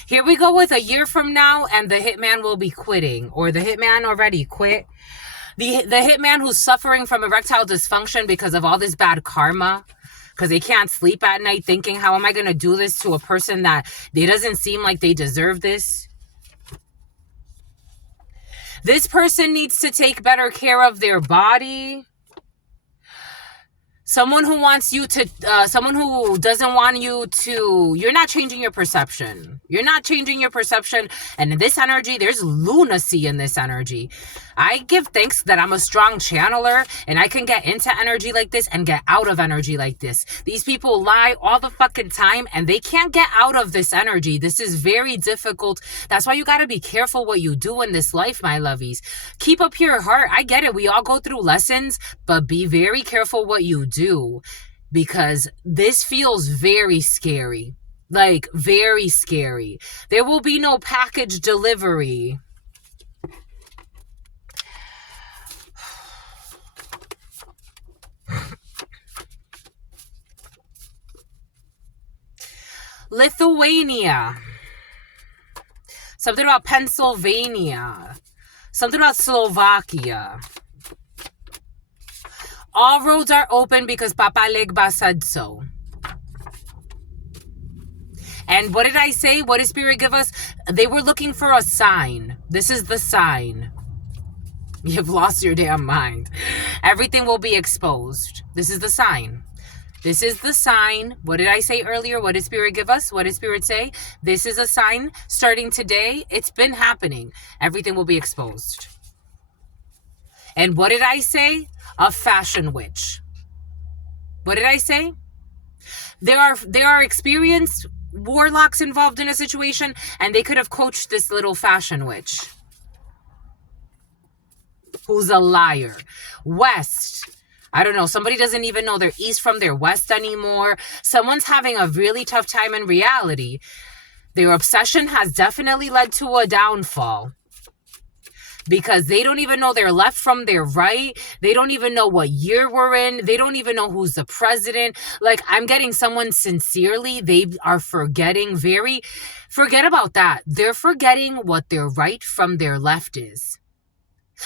Here we go with a year from now, and the hitman will be quitting, or the hitman already quit. The hitman who's suffering from erectile dysfunction because of all this bad karma, because they can't sleep at night thinking, how am I going to do this to a person that it doesn't seem like they deserve this? This person needs to take better care of their body. Someone who wants you to, someone who doesn't want you to, you're not changing your perception. You're not changing your perception. And in this energy, there's lunacy in this energy. I give thanks that I'm a strong channeler and I can get into energy like this and get out of energy like this. These people lie all the fucking time and they can't get out of this energy. This is very difficult. That's why you got to be careful what you do in this life, my lovies. Keep up your heart. I get it. We all go through lessons, but be very careful what you do because this feels very scary. Like, very scary. There will be no package delivery. Lithuania. Something about Pennsylvania. Something about Slovakia. All roads are open because Papa Legba said so. And what did I say? What did Spirit give us? They were looking for a sign. This is the sign. You've lost your damn mind. Everything will be exposed. This is the sign. This is the sign. What did I say earlier? What did Spirit give us? What did Spirit say? This is a sign starting today. It's been happening. Everything will be exposed. And what did I say? A fashion witch. What did I say? There are experienced warlocks involved in a situation, and they could have coached this little fashion witch. Who's a liar. West. I don't know. Somebody doesn't even know their east from their west anymore. Someone's having a really tough time in reality. Their obsession has definitely led to a downfall. Because they don't even know their left from their right. They don't even know what year we're in. They don't even know who's the president. Like, I'm getting someone sincerely. They are forgetting forget about that. They're forgetting what their right from their left is.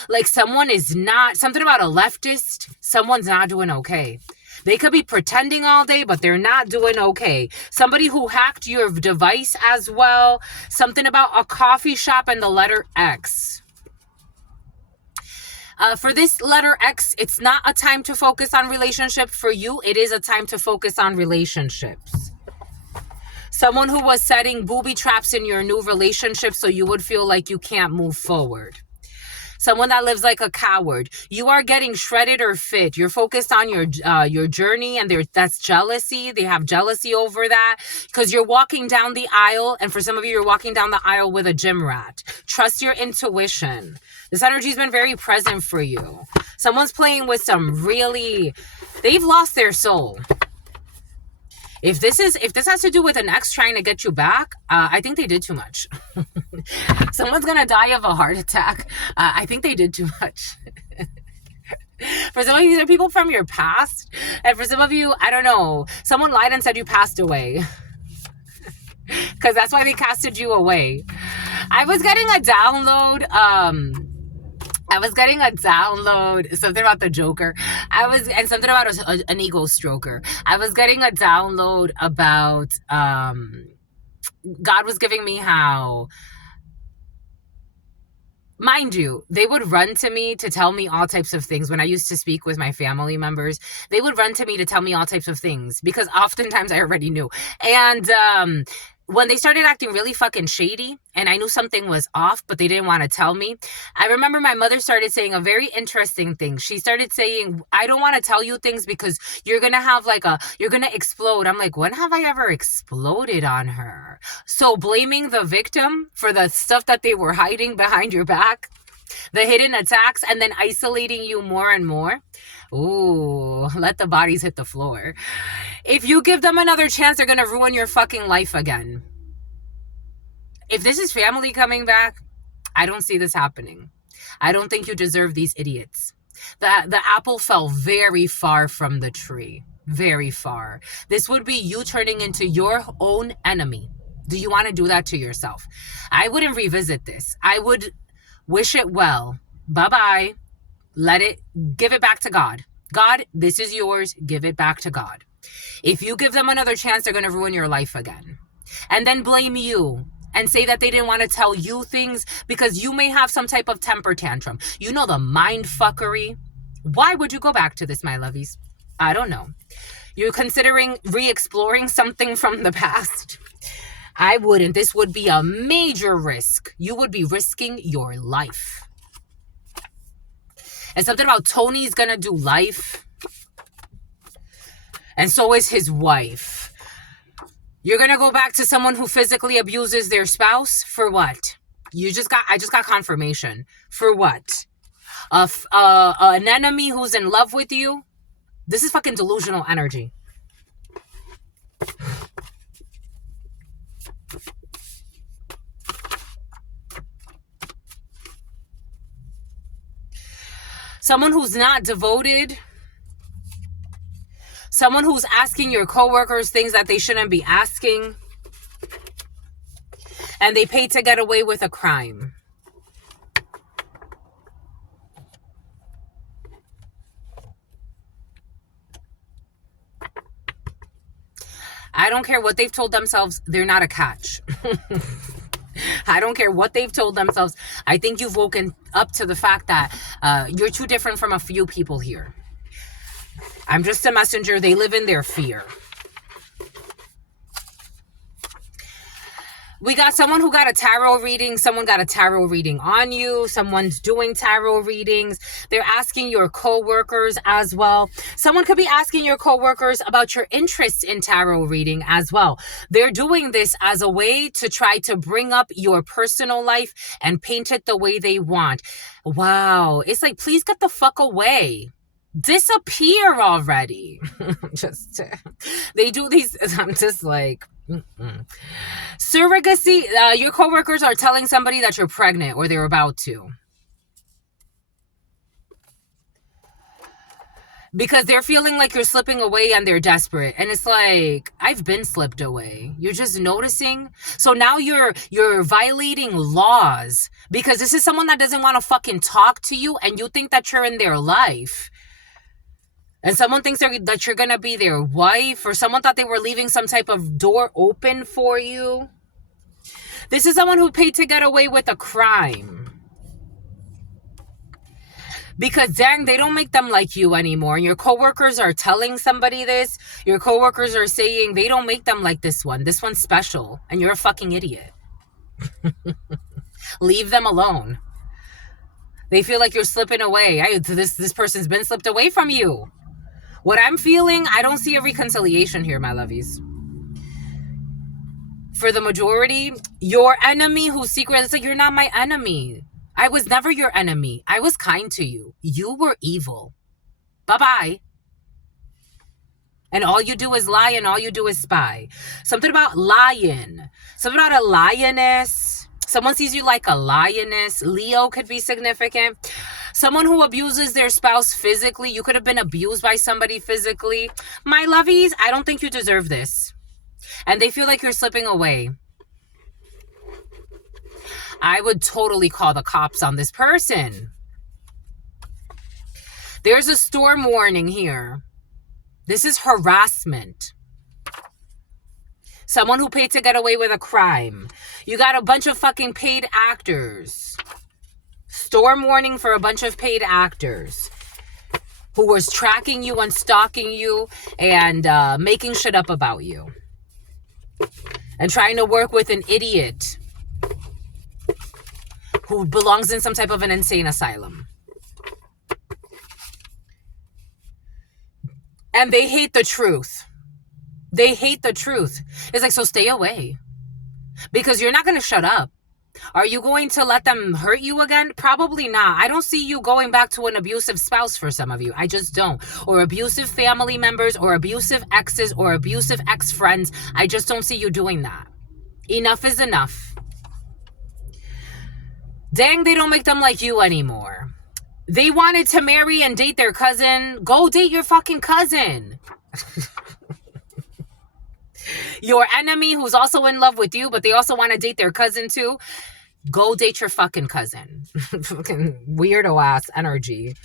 Like someone is not, something about a leftist, someone's not doing okay. They could be pretending all day, but they're not doing okay. Somebody who hacked your device as well. Something about a coffee shop and the letter X. For this letter X, it's not a time to focus on relationships. For you, it is a time to focus on relationships. Someone who was setting booby traps in your new relationship so you would feel like you can't move forward. Someone that lives like a coward. You are getting shredded or fit. You're focused on your journey, and that's jealousy. They have jealousy over that because you're walking down the aisle, and for some of you, you're walking down the aisle with a gym rat. Trust your intuition. This energy's been very present for you. Someone's playing with they've lost their soul. If this has to do with an ex trying to get you back, I think they did too much. Someone's gonna die of a heart attack. I think they did too much. For some of you, these are people from your past. And for some of you, I don't know, someone lied and said you passed away. Because that's why they casted you away. I was getting a download. Something about the Joker. And something about an ego stroker. I was getting a download about, God was giving me how, mind you, they would run to me to tell me all types of things. When I used to speak with my family members, they would run to me to tell me all types of things because oftentimes I already knew. And when they started acting really fucking shady and I knew something was off, but they didn't want to tell me, I remember my mother started saying a very interesting thing. She started saying, I don't want to tell you things because you're going to you're going to explode. I'm like, when have I ever exploded on her? So blaming the victim for the stuff that they were hiding behind your back, the hidden attacks, and then isolating you more and more. Ooh, let the bodies hit the floor. If you give them another chance, they're going to ruin your fucking life again. If this is family coming back, I don't see this happening. I don't think you deserve these idiots. The apple fell very far from the tree. Very far. This would be you turning into your own enemy. Do you want to do that to yourself? I wouldn't revisit this. I would wish it well. Bye-bye. Give it back to God. God, this is yours. Give it back to God. If you give them another chance, they're going to ruin your life again. And then blame you and say that they didn't want to tell you things because you may have some type of temper tantrum. You know, the mind fuckery. Why would you go back to this, my lovies? I don't know. You're considering re-exploring something from the past? I wouldn't. This would be a major risk. You would be risking your life. And something about Tony's gonna do life. And so is his wife. You're gonna go back to someone who physically abuses their spouse? For what? I just got confirmation. For what? An enemy who's in love with you? This is fucking delusional energy. Someone who's not devoted. Someone who's asking your coworkers things that they shouldn't be asking. And they pay to get away with a crime. I don't care what they've told themselves. They're not a catch. I don't care what they've told themselves. I think you've woken up to the fact that you're too different from a few people here. I'm just a messenger. They live in their fear. We got someone who got a tarot reading. Someone got a tarot reading on you. Someone's doing tarot readings. They're asking your coworkers as well. Someone could be asking your coworkers about your interest in tarot reading as well. They're doing this as a way to try to bring up your personal life and paint it the way they want. Wow. It's like, please get the fuck away. Disappear already. They do these. I'm just like, surrogacy. Your coworkers are telling somebody that you're pregnant or they're about to, because they're feeling like you're slipping away and they're desperate. And it's like, I've been slipped away. You're just noticing. So now you're violating laws because this is someone that doesn't want to fucking talk to you and you think that you're in their life. And someone thinks that you're going to be their wife, or someone thought they were leaving some type of door open for you. This is someone who paid to get away with a crime. Because dang, they don't make them like you anymore. And your coworkers are telling somebody this. Your coworkers are saying they don't make them like this one. This one's special. And you're a fucking idiot. Leave them alone. They feel like you're slipping away. This person's been slipped away from you. What I'm feeling, I don't see a reconciliation here, my lovies. For the majority, your enemy who's secret, it's like, you're not my enemy. I was never your enemy. I was kind to you. You were evil. Bye-bye. And all you do is lie and all you do is spy. Something about lion. Something about a lioness. Someone sees you like a lioness. Leo could be significant. Someone who abuses their spouse physically. You could have been abused by somebody physically. My lovies, I don't think you deserve this. And they feel like you're slipping away. I would totally call the cops on this person. There's a storm warning here. This is harassment. Someone who paid to get away with a crime. You got a bunch of fucking paid actors. Storm warning for a bunch of paid actors who was tracking you and stalking you and making shit up about you. And trying to work with an idiot who belongs in some type of an insane asylum. And they hate the truth. They hate the truth. It's like, so stay away. Because you're not going to shut up. Are you going to let them hurt you again? Probably not. I don't see you going back to an abusive spouse for some of you. I just don't. Or abusive family members, or abusive exes, or abusive ex-friends. I just don't see you doing that. Enough is enough. Dang, they don't make them like you anymore. They wanted to marry and date their cousin. Go date your fucking cousin. Your enemy who's also in love with you, but they also want to date their cousin too. Go date your fucking cousin. Fucking weirdo ass energy.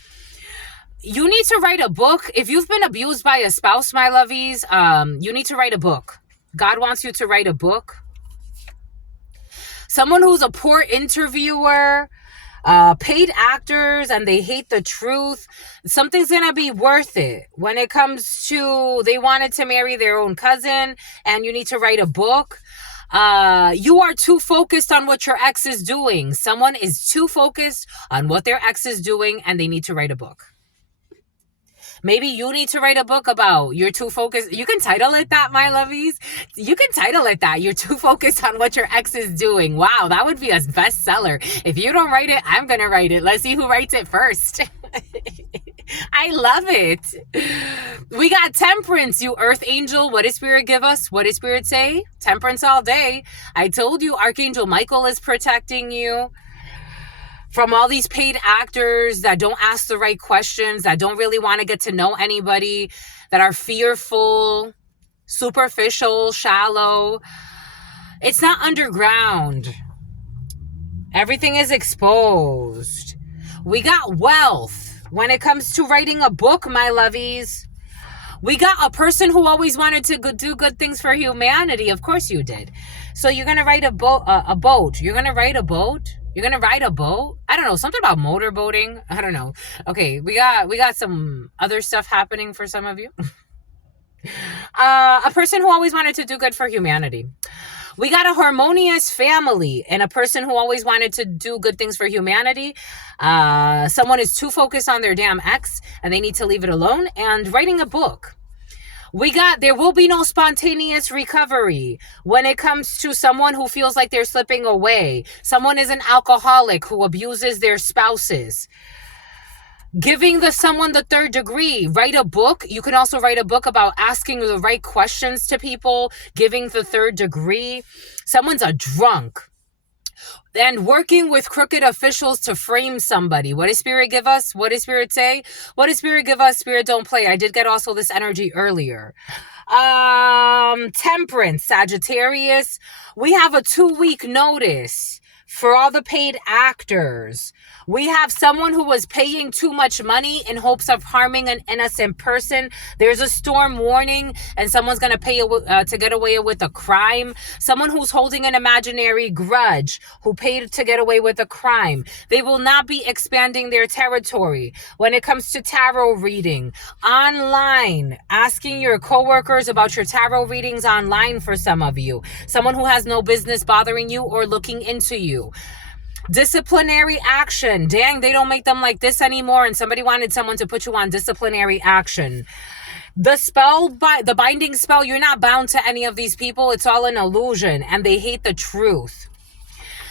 You need to write a book. If you've been abused by a spouse, my lovies, you need to write a book. God wants you to write a book. Someone who's a poor interviewer, paid actors, and they hate the truth. Something's gonna be worth it when it comes to they wanted to marry their own cousin and you need to write a book. You are too focused on what your ex is doing. Someone is too focused on what their ex is doing and they need to write a book. Maybe you need to write a book about you're too focused. You can title it that, my lovies. You can title it that. You're too focused on what your ex is doing. Wow, that would be a bestseller. If you don't write it, I'm going to write it. Let's see who writes it first. I love it. We got temperance, you earth angel. What does spirit give us? What does spirit say? Temperance all day. I told you Archangel Michael is protecting you from all these paid actors that don't ask the right questions, that don't really want to get to know anybody, that are fearful, superficial, shallow. It's not underground. Everything is exposed. We got wealth. When it comes to writing a book, my lovies, we got a person who always wanted to do good things for humanity. Of course you did. So you're going to write a boat. You're going to write a boat. You're going to ride a boat? I don't know. Something about motorboating. I don't know. Okay, we got some other stuff happening for some of you. A person who always wanted to do good for humanity. We got a harmonious family and a person who always wanted to do good things for humanity. Someone is too focused on their damn ex and they need to leave it alone. And writing a book. We got, there will be no spontaneous recovery when it comes to someone who feels like they're slipping away. Someone is an alcoholic who abuses their spouses. Giving someone the third degree. Write a book. You can also write a book about asking the right questions to people. Giving the third degree. Someone's a drunk. And working with crooked officials to frame somebody. What does spirit give us? What does spirit say? What does spirit give us? Spirit don't play. I did get also this energy earlier. Temperance, Sagittarius. We have a 2-week notice for all the paid actors. We have someone who was paying too much money in hopes of harming an innocent person. There's a storm warning and someone's going to pay to get away with a crime. Someone who's holding an imaginary grudge who paid to get away with a crime. They will not be expanding their territory. When it comes to tarot reading, online, asking your coworkers about your tarot readings online for some of you. Someone who has no business bothering you or looking into you. Disciplinary action. Dang, they don't make them like this anymore. And somebody wanted someone to put you on disciplinary action. The spell, the binding spell, you're not bound to any of these people. It's all an illusion. And they hate the truth.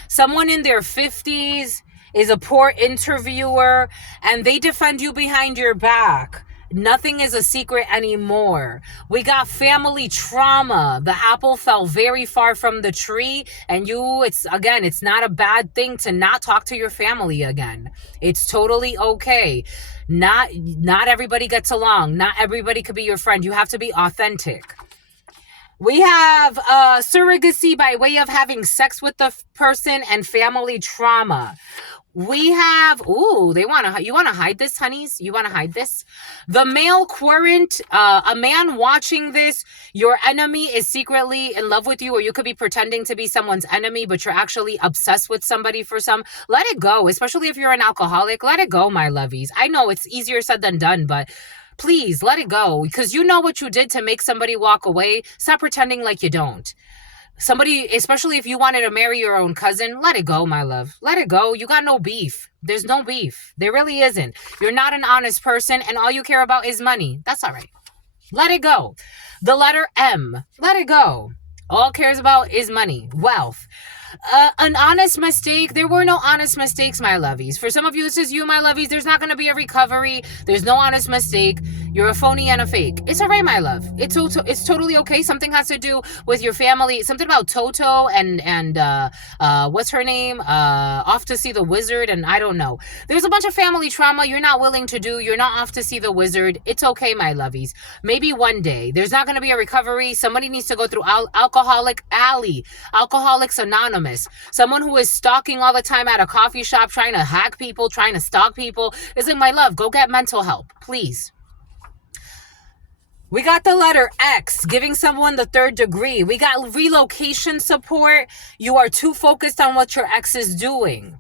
Someone in their 50s is a poor interviewer. And they defend you behind your back. Nothing is a secret anymore. We got family trauma. The apple fell very far from the tree, and it's not a bad thing to not talk to your family again. It's totally okay. Not everybody gets along. Not everybody could be your friend. You have to be authentic. We have surrogacy by way of having sex with the person and family trauma. We have, you want to hide this, honeys? You want to hide this? The male querent, a man watching this, your enemy is secretly in love with you, or you could be pretending to be someone's enemy, but you're actually obsessed with somebody for some. Let it go, especially if you're an alcoholic. Let it go, my lovies. I know it's easier said than done, but please let it go, because you know what you did to make somebody walk away. Stop pretending like you don't. Somebody, especially if you wanted to marry your own cousin, let it go, my love. Let it go. You got no beef. There's no beef. There really isn't. You're not an honest person, and all you care about is money. That's all right. Let it go. The letter M. Let it go. All cares about is money, wealth. An honest mistake. There were no honest mistakes, my lovies. For some of you, this is you, my lovies. There's not going to be a recovery. There's no honest mistake. You're a phony and a fake. It's all right, my love. It's totally okay. Something has to do with your family. Something about Toto and what's her name? Off to see the wizard, and I don't know. There's a bunch of family trauma you're not willing to do. You're not off to see the wizard. It's okay, my lovies. Maybe one day. There's not going to be a recovery. Somebody needs to go through Alcoholic Alley, Alcoholics Anonymous. Someone who is stalking all the time at a coffee shop, trying to hack people, trying to stalk people. Is like, my love, go get mental help, please. We got the letter X, giving someone the third degree. We got relocation support. You are too focused on what your ex is doing.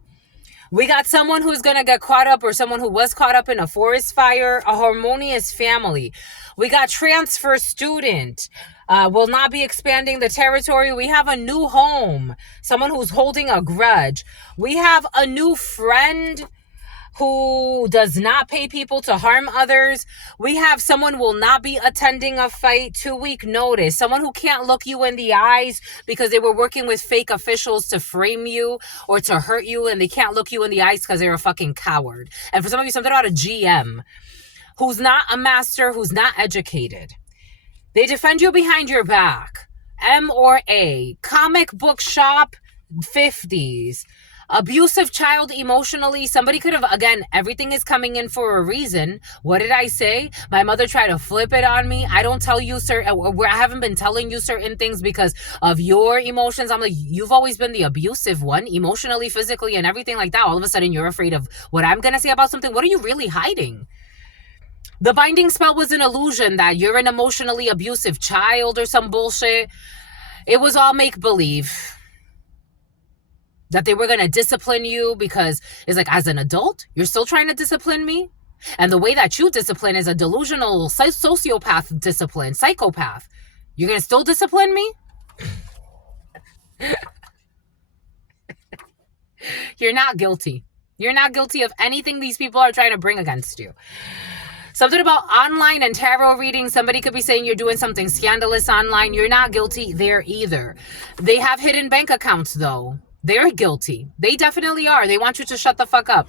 We got someone who's going to get caught up, or someone who was caught up in a forest fire, a harmonious family. We got transfer student. Will not be expanding the territory. We have a new home. Someone who's holding a grudge. We have a new friend who does not pay people to harm others. We have someone will not be attending a fight, 2-week notice. Someone who can't look you in the eyes because they were working with fake officials to frame you or to hurt you, and they can't look you in the eyes because they're a fucking coward. And for some of you, something about a GM who's not a master, who's not educated. They defend you behind your back. M or A. Comic book shop, 50s. Abusive child emotionally. Somebody could have, again, everything is coming in for a reason. What did I say? My mother tried to flip it on me. I don't tell you I haven't been telling you certain things because of your emotions. I'm like, you've always been the abusive one, emotionally, physically, and everything like that. All of a sudden, you're afraid of what I'm going to say about something. What are you really hiding? The binding spell was an illusion that you're an emotionally abusive child or some bullshit. It was all make-believe. That they were going to discipline you because it's like, as an adult, you're still trying to discipline me? And the way that you discipline is a delusional sociopath discipline, psychopath. You're going to still discipline me? You're not guilty. You're not guilty of anything these people are trying to bring against you. Something about online and tarot reading. Somebody could be saying you're doing something scandalous online. You're not guilty there either. They have hidden bank accounts, though. They're guilty. They definitely are. They want you to shut the fuck up.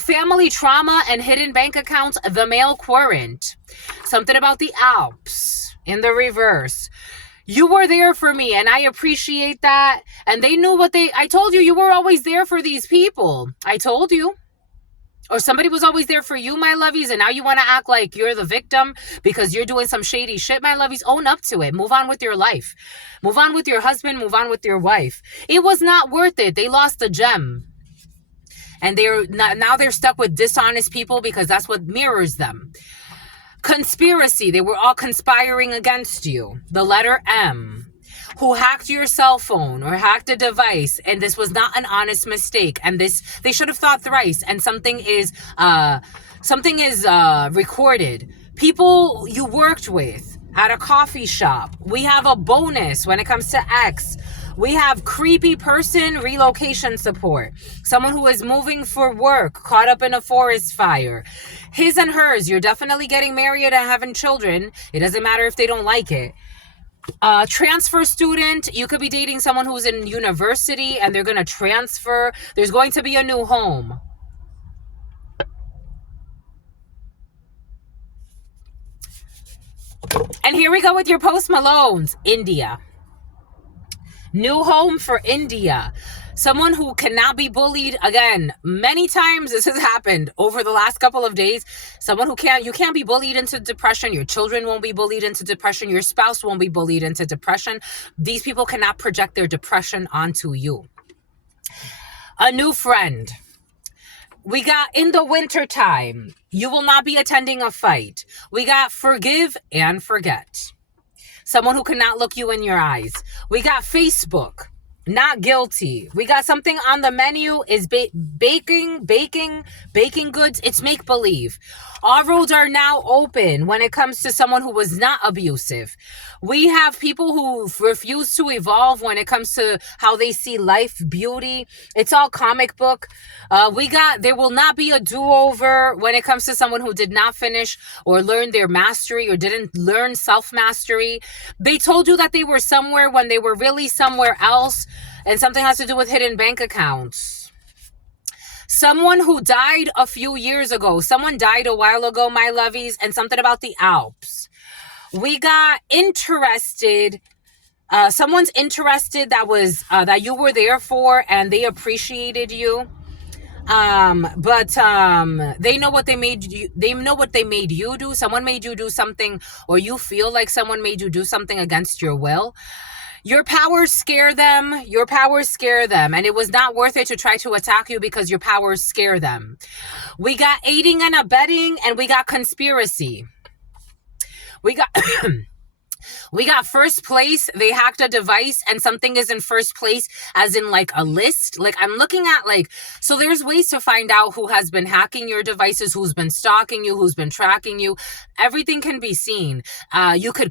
Family trauma and hidden bank accounts, the male querent. Something about the Alps in the reverse. You were there for me, and I appreciate that. And they knew I told you were always there for these people. I told you. Or somebody was always there for you, my lovies, and now you want to act like you're the victim because you're doing some shady shit, my lovies. Own up to it. Move on with your life. Move on with your husband. Move on with your wife. It was not worth it. They lost the gem. And now they're stuck with dishonest people because that's what mirrors them. Conspiracy. They were all conspiring against you. The letter M. Who hacked your cell phone or hacked a device, and this was not an honest mistake, and they should have thought thrice, and something is recorded. People you worked with at a coffee shop. We have a bonus when it comes to X. We have creepy person relocation support. Someone who is moving for work, caught up in a forest fire. His and hers, you're definitely getting married and having children. It doesn't matter if they don't like it. Transfer student, you could be dating someone who's in university and they're going to transfer. There's going to be a new home. And here we go with your Post Malones. India. New home for India. Someone who cannot be bullied. Again, many times this has happened over the last couple of days. Someone who you can't be bullied into depression. Your children won't be bullied into depression. Your spouse won't be bullied into depression. These people cannot project their depression onto you. A new friend. We got in the winter time. You will not be attending a fight. We got forgive and forget. Someone who cannot look you in your eyes. We got Facebook. Not guilty. We got something on the menu is baking goods. It's make believe. All roads are now open when it comes to someone who was not abusive. We have people who refuse to evolve when it comes to how they see life, beauty. It's all comic book. There will not be a do-over when it comes to someone who did not finish or learn their mastery or didn't learn self-mastery. They told you that they were somewhere when they were really somewhere else, and something has to do with hidden bank accounts. Someone who died a few years ago. Someone died a while ago, my lovies, and something about the Alps. We got interested. Someone's interested that you were there for, and they appreciated you. But they know what they made you. They know what they made you do. Someone made you do something, or you feel like someone made you do something against your will. Your powers scare them. Your powers scare them. And it was not worth it to try to attack you because your powers scare them. We got aiding and abetting, and we got conspiracy. We got first place. They hacked a device and something is in first place, as in like a list. Like I'm looking at so there's ways to find out who has been hacking your devices, who's been stalking you, who's been tracking you. Everything can be seen. You could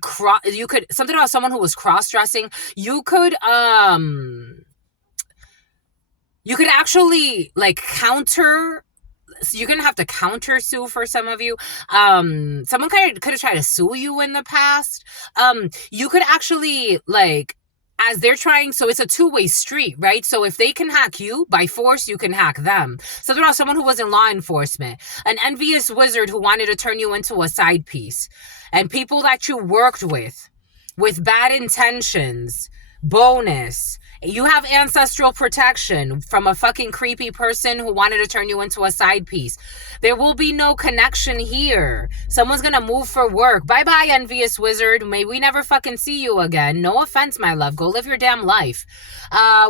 something about someone who was cross-dressing. You could actually counter. So you're going to have to counter sue for some of you. Someone could have tried to sue you in the past. You could actually as they're trying, so it's a two-way street, right? So if they can hack you by force, you can hack them. So there was someone who was in law enforcement, an envious wizard who wanted to turn you into a side piece, and people that you worked with bad intentions, bonus. You have ancestral protection from a fucking creepy person who wanted to turn you into a side piece. There will be no connection here. Someone's gonna move for work. Bye-bye, envious wizard. May we never fucking see you again. No offense, my love. Go live your damn life.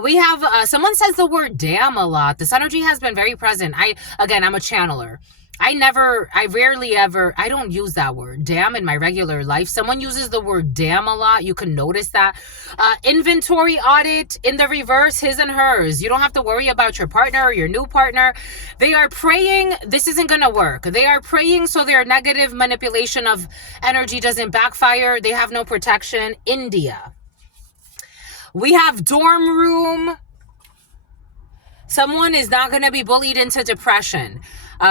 We have, someone says the word damn a lot. This energy has been very present. I'm a channeler. I don't use that word, damn, in my regular life. Someone uses the word damn a lot. You can notice that. Inventory audit in the reverse, his and hers. You don't have to worry about your partner or your new partner. They are praying this isn't going to work. They are praying so their negative manipulation of energy doesn't backfire. They have no protection. India. We have dorm room. Someone is not going to be bullied into depression.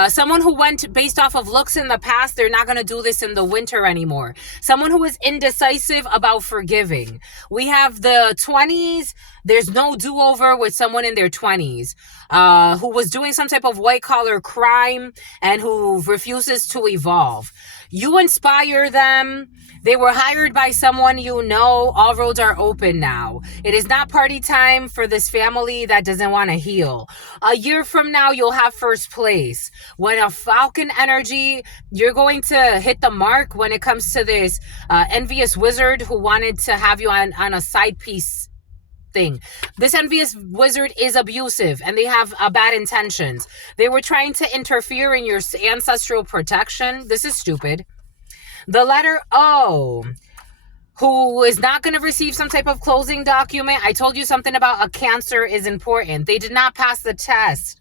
Someone who went based off of looks in the past, they're not going to do this in the winter anymore. Someone who is indecisive about forgiving. We have the 20s. There's no do-over with someone in their 20s who was doing some type of white-collar crime and who refuses to evolve. You inspire them. They were hired by someone you know. All roads are open now. It is not party time for this family that doesn't want to heal. A year from now, you'll have first place. When a Falcon energy, you're going to hit the mark when it comes to this envious wizard who wanted to have you on a side piece thing. This envious wizard is abusive and they have bad intentions. They were trying to interfere in your ancestral protection. This is stupid. The letter O, who is not going to receive some type of closing document. I told you something about a Cancer is important. They did not pass the test.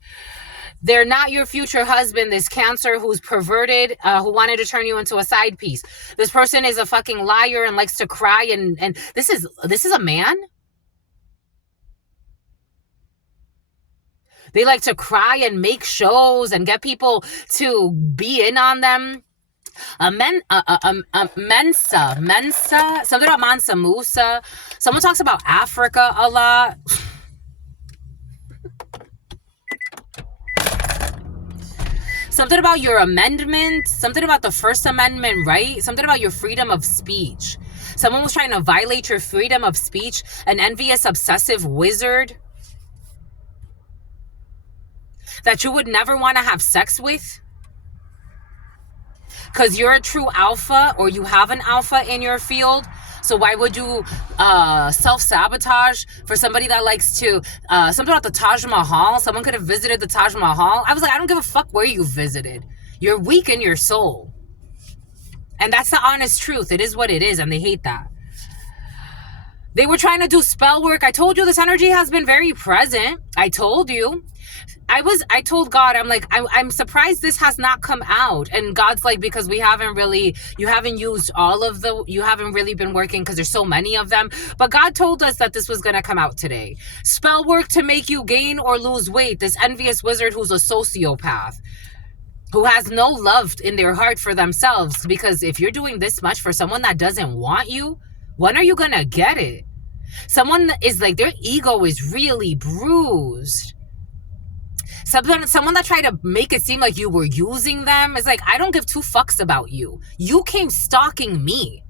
They're not your future husband, this Cancer who's perverted, who wanted to turn you into a side piece. This person is a fucking liar and likes to cry. And this is a man? They like to cry and make shows and get people to be in on them. Mensa, something about Mansa Musa. Someone talks about Africa a lot. Something about your amendment, something about the First Amendment, right? Something about your freedom of speech. Someone was trying to violate your freedom of speech, an envious, obsessive wizard that you would never want to have sex with because you're a true alpha or you have an alpha in your field. So why would you self-sabotage for somebody that likes to, something about the Taj Mahal? Someone could have visited the Taj Mahal. I was like, I don't give a fuck where you visited. You're weak in your soul. And that's the honest truth. It is what it is, and they hate that. They were trying to do spell work. I told you this energy has been very present. I told you. I told God, I'm like, I'm surprised this has not come out. And God's like, because you haven't used all of you haven't really been working because there's so many of them. But God told us that this was going to come out today. Spell work to make you gain or lose weight. This envious wizard who's a sociopath, who has no love in their heart for themselves. Because if you're doing this much for someone that doesn't want you, when are you going to get it? Someone is like, their ego is really bruised. Someone that tried to make it seem like you were using them is like, I don't give two fucks about you. You came stalking me.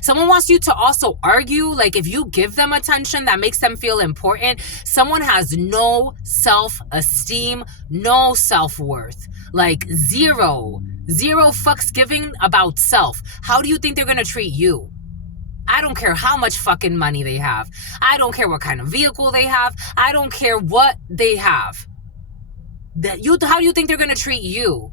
Someone wants you to also argue, like if you give them attention, that makes them feel important. Someone has no self-esteem, no self-worth, like zero fucks giving about self. How do you think they're going to treat you? I don't care how much fucking money they have. I don't care what kind of vehicle they have. I don't care what they have. How do you think they're going to treat you?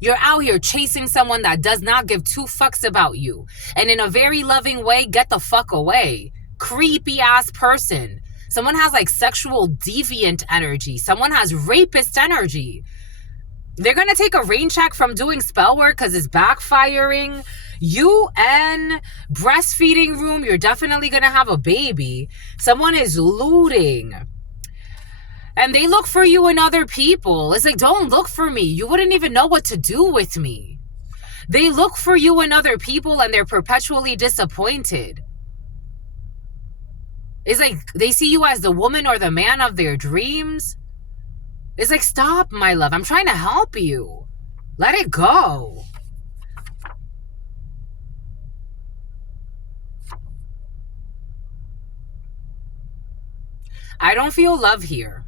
You're out here chasing someone that does not give two fucks about you. And in a very loving way, get the fuck away. Creepy ass person. Someone has like sexual deviant energy. Someone has rapist energy. They're going to take a rain check from doing spell work because it's backfiring. UN breastfeeding room, you're definitely going to have a baby. Someone is looting. And they look for you and other people. It's like, don't look for me. You wouldn't even know what to do with me. They look for you and other people and they're perpetually disappointed. It's like they see you as the woman or the man of their dreams. It's like, stop, my love. I'm trying to help you. Let it go. I don't feel love here.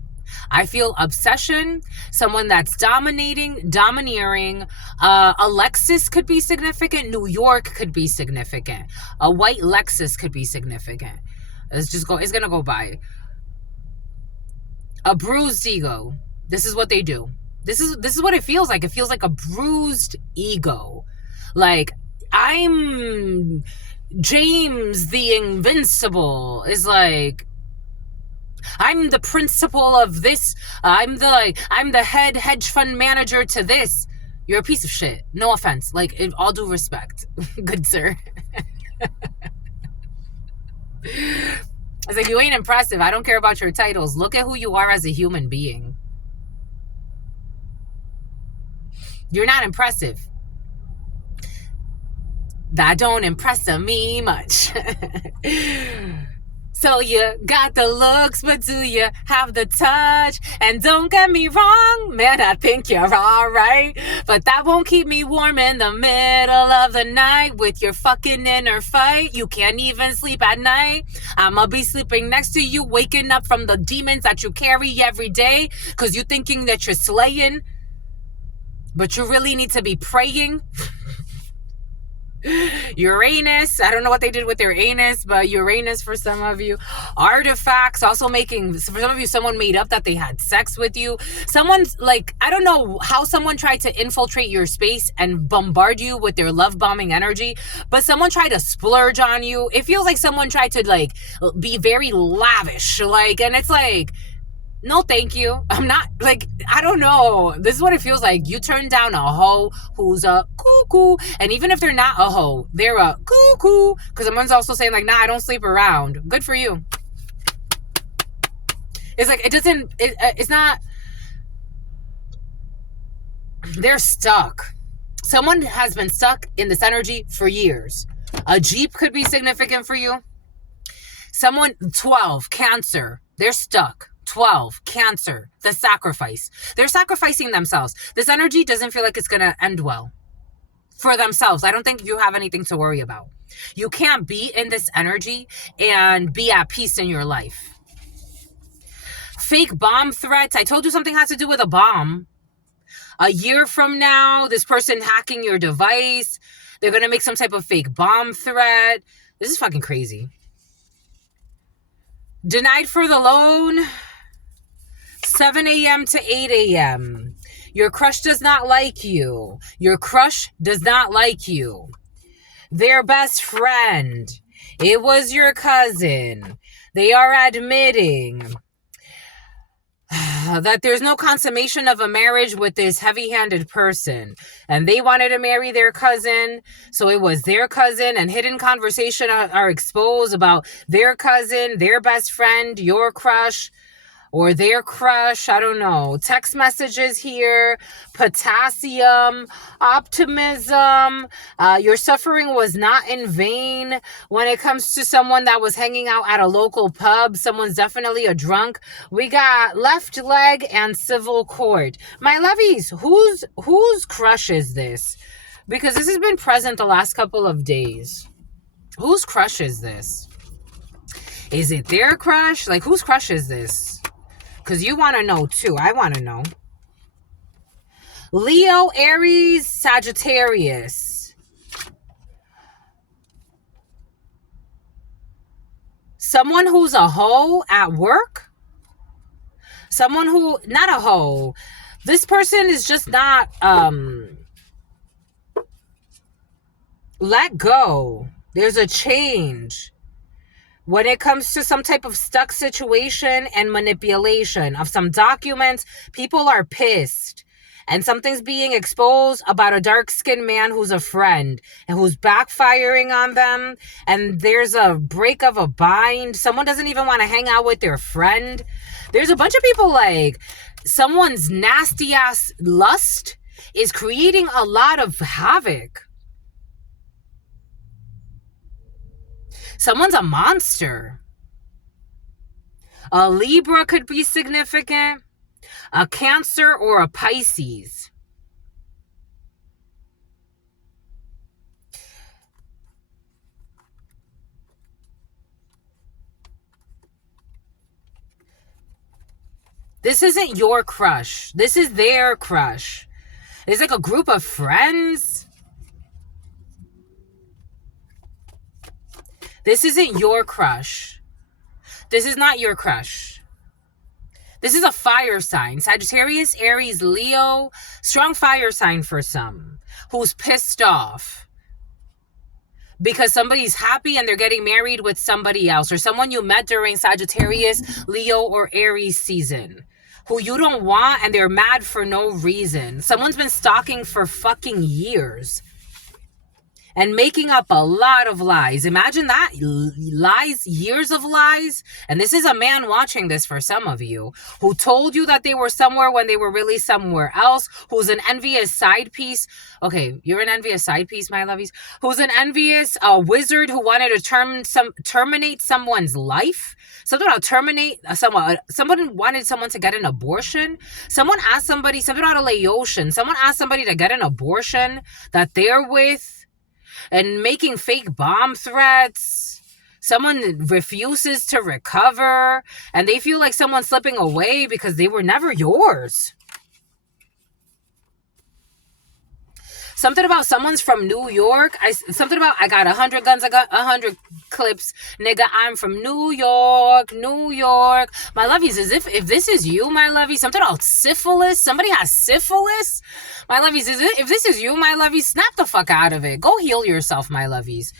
I feel obsession, someone that's domineering. Alexis could be significant. New York could be significant. A white Lexus could be significant. It's going to go by. A bruised ego. This is what they do. This is what it feels like. It feels like a bruised ego. Like, I'm James the Invincible. Is like, I'm the principal of this. I'm the head hedge fund manager to this. You're a piece of shit. No offense. Like, in all due respect. Good sir. It's like, you ain't impressive. I don't care about your titles. Look at who you are as a human being. You're not impressive. That don't impress me much. So you got the looks, but do you have the touch? And don't get me wrong, man, I think you're alright. But that won't keep me warm in the middle of the night with your fucking inner fight. You can't even sleep at night. I'ma be sleeping next to you, waking up from the demons that you carry every day. Cause you thinking that you're slaying, but you really need to be praying. Uranus, I don't know what they did with their anus, but Uranus for some of you. Artifacts, also making, for some of you, someone made up that they had sex with you. Someone's like, I don't know how someone tried to infiltrate your space and bombard you with their love bombing energy, but someone tried to splurge on you. It feels like someone tried to like be very lavish, like, and it's like, no, thank you. I'm not, like, I don't know. This is what it feels like. You turn down a hoe who's a cuckoo. And even if they're not a hoe, they're a cuckoo. Because someone's also saying, like, nah, I don't sleep around. Good for you. It's like, it's not, they're stuck. Someone has been stuck in this energy for years. A Jeep could be significant for you. Someone, 12, Cancer, they're stuck. 12, Cancer, the sacrifice. They're sacrificing themselves. This energy doesn't feel like it's going to end well for themselves. I don't think you have anything to worry about. You can't be in this energy and be at peace in your life. Fake bomb threats. I told you something has to do with a bomb. A year from now, this person hacking your device, they're going to make some type of fake bomb threat. This is fucking crazy. Denied for the loan, 7 a.m. to 8 a.m. Your crush does not like you. Your crush does not like you. Their best friend. It was your cousin. They are admitting that there's no consummation of a marriage with this heavy-handed person. And they wanted to marry their cousin, so it was their cousin, and hidden conversation are exposed about their cousin, their best friend, your crush, or their crush, I don't know. Text messages here, potassium, optimism. Your suffering was not in vain. When it comes to someone that was hanging out at a local pub, someone's definitely a drunk. We got left leg and civil court. My lovies, whose crush is this? Because this has been present the last couple of days. Whose crush is this? Is it their crush? Like, whose crush is this? Because you want to know too. I want to know. Leo, Aries, Sagittarius. Someone who's a hoe at work. Someone who, not a hoe. This person is just not, let go. There's a change. When it comes to some type of stuck situation and manipulation of some documents, people are pissed. And something's being exposed about a dark-skinned man who's a friend and who's backfiring on them. And there's a break of a bind. Someone doesn't even want to hang out with their friend. There's a bunch of people like someone's nasty-ass lust is creating a lot of havoc. Someone's a monster. A Libra could be significant. A Cancer or a Pisces. This isn't your crush. This is their crush. It's like a group of friends. This isn't your crush. This is not your crush. This is a fire sign. Sagittarius, Aries, Leo. Strong fire sign for some. Who's pissed off. Because somebody's happy and they're getting married with somebody else. Or someone you met during Sagittarius, Leo, or Aries season. Who you don't want and they're mad for no reason. Someone's been stalking for fucking years. And making up a lot of lies. Imagine that. Lies, years of lies. And this is a man watching this for some of you. Who told you that they were somewhere when they were really somewhere else. Who's an envious side piece. Okay, you're an envious side piece, my lovies. Who's an envious wizard who wanted to terminate someone's life. Something about terminate someone. Someone wanted someone to get an abortion. Someone asked somebody, something about a Laotian. Someone asked somebody to get an abortion that they're with. And making fake bomb threats. Someone refuses to recover. And they feel like someone's slipping away because they were never yours. Something about someone's from New York. Something about I got 100 guns, I got 100 clips. Nigga, I'm from New York, New York. My lovies, as if this is you, my lovies. Something about syphilis. Somebody has syphilis. My lovies, if this is you, my lovies, snap the fuck out of it. Go heal yourself, my lovies.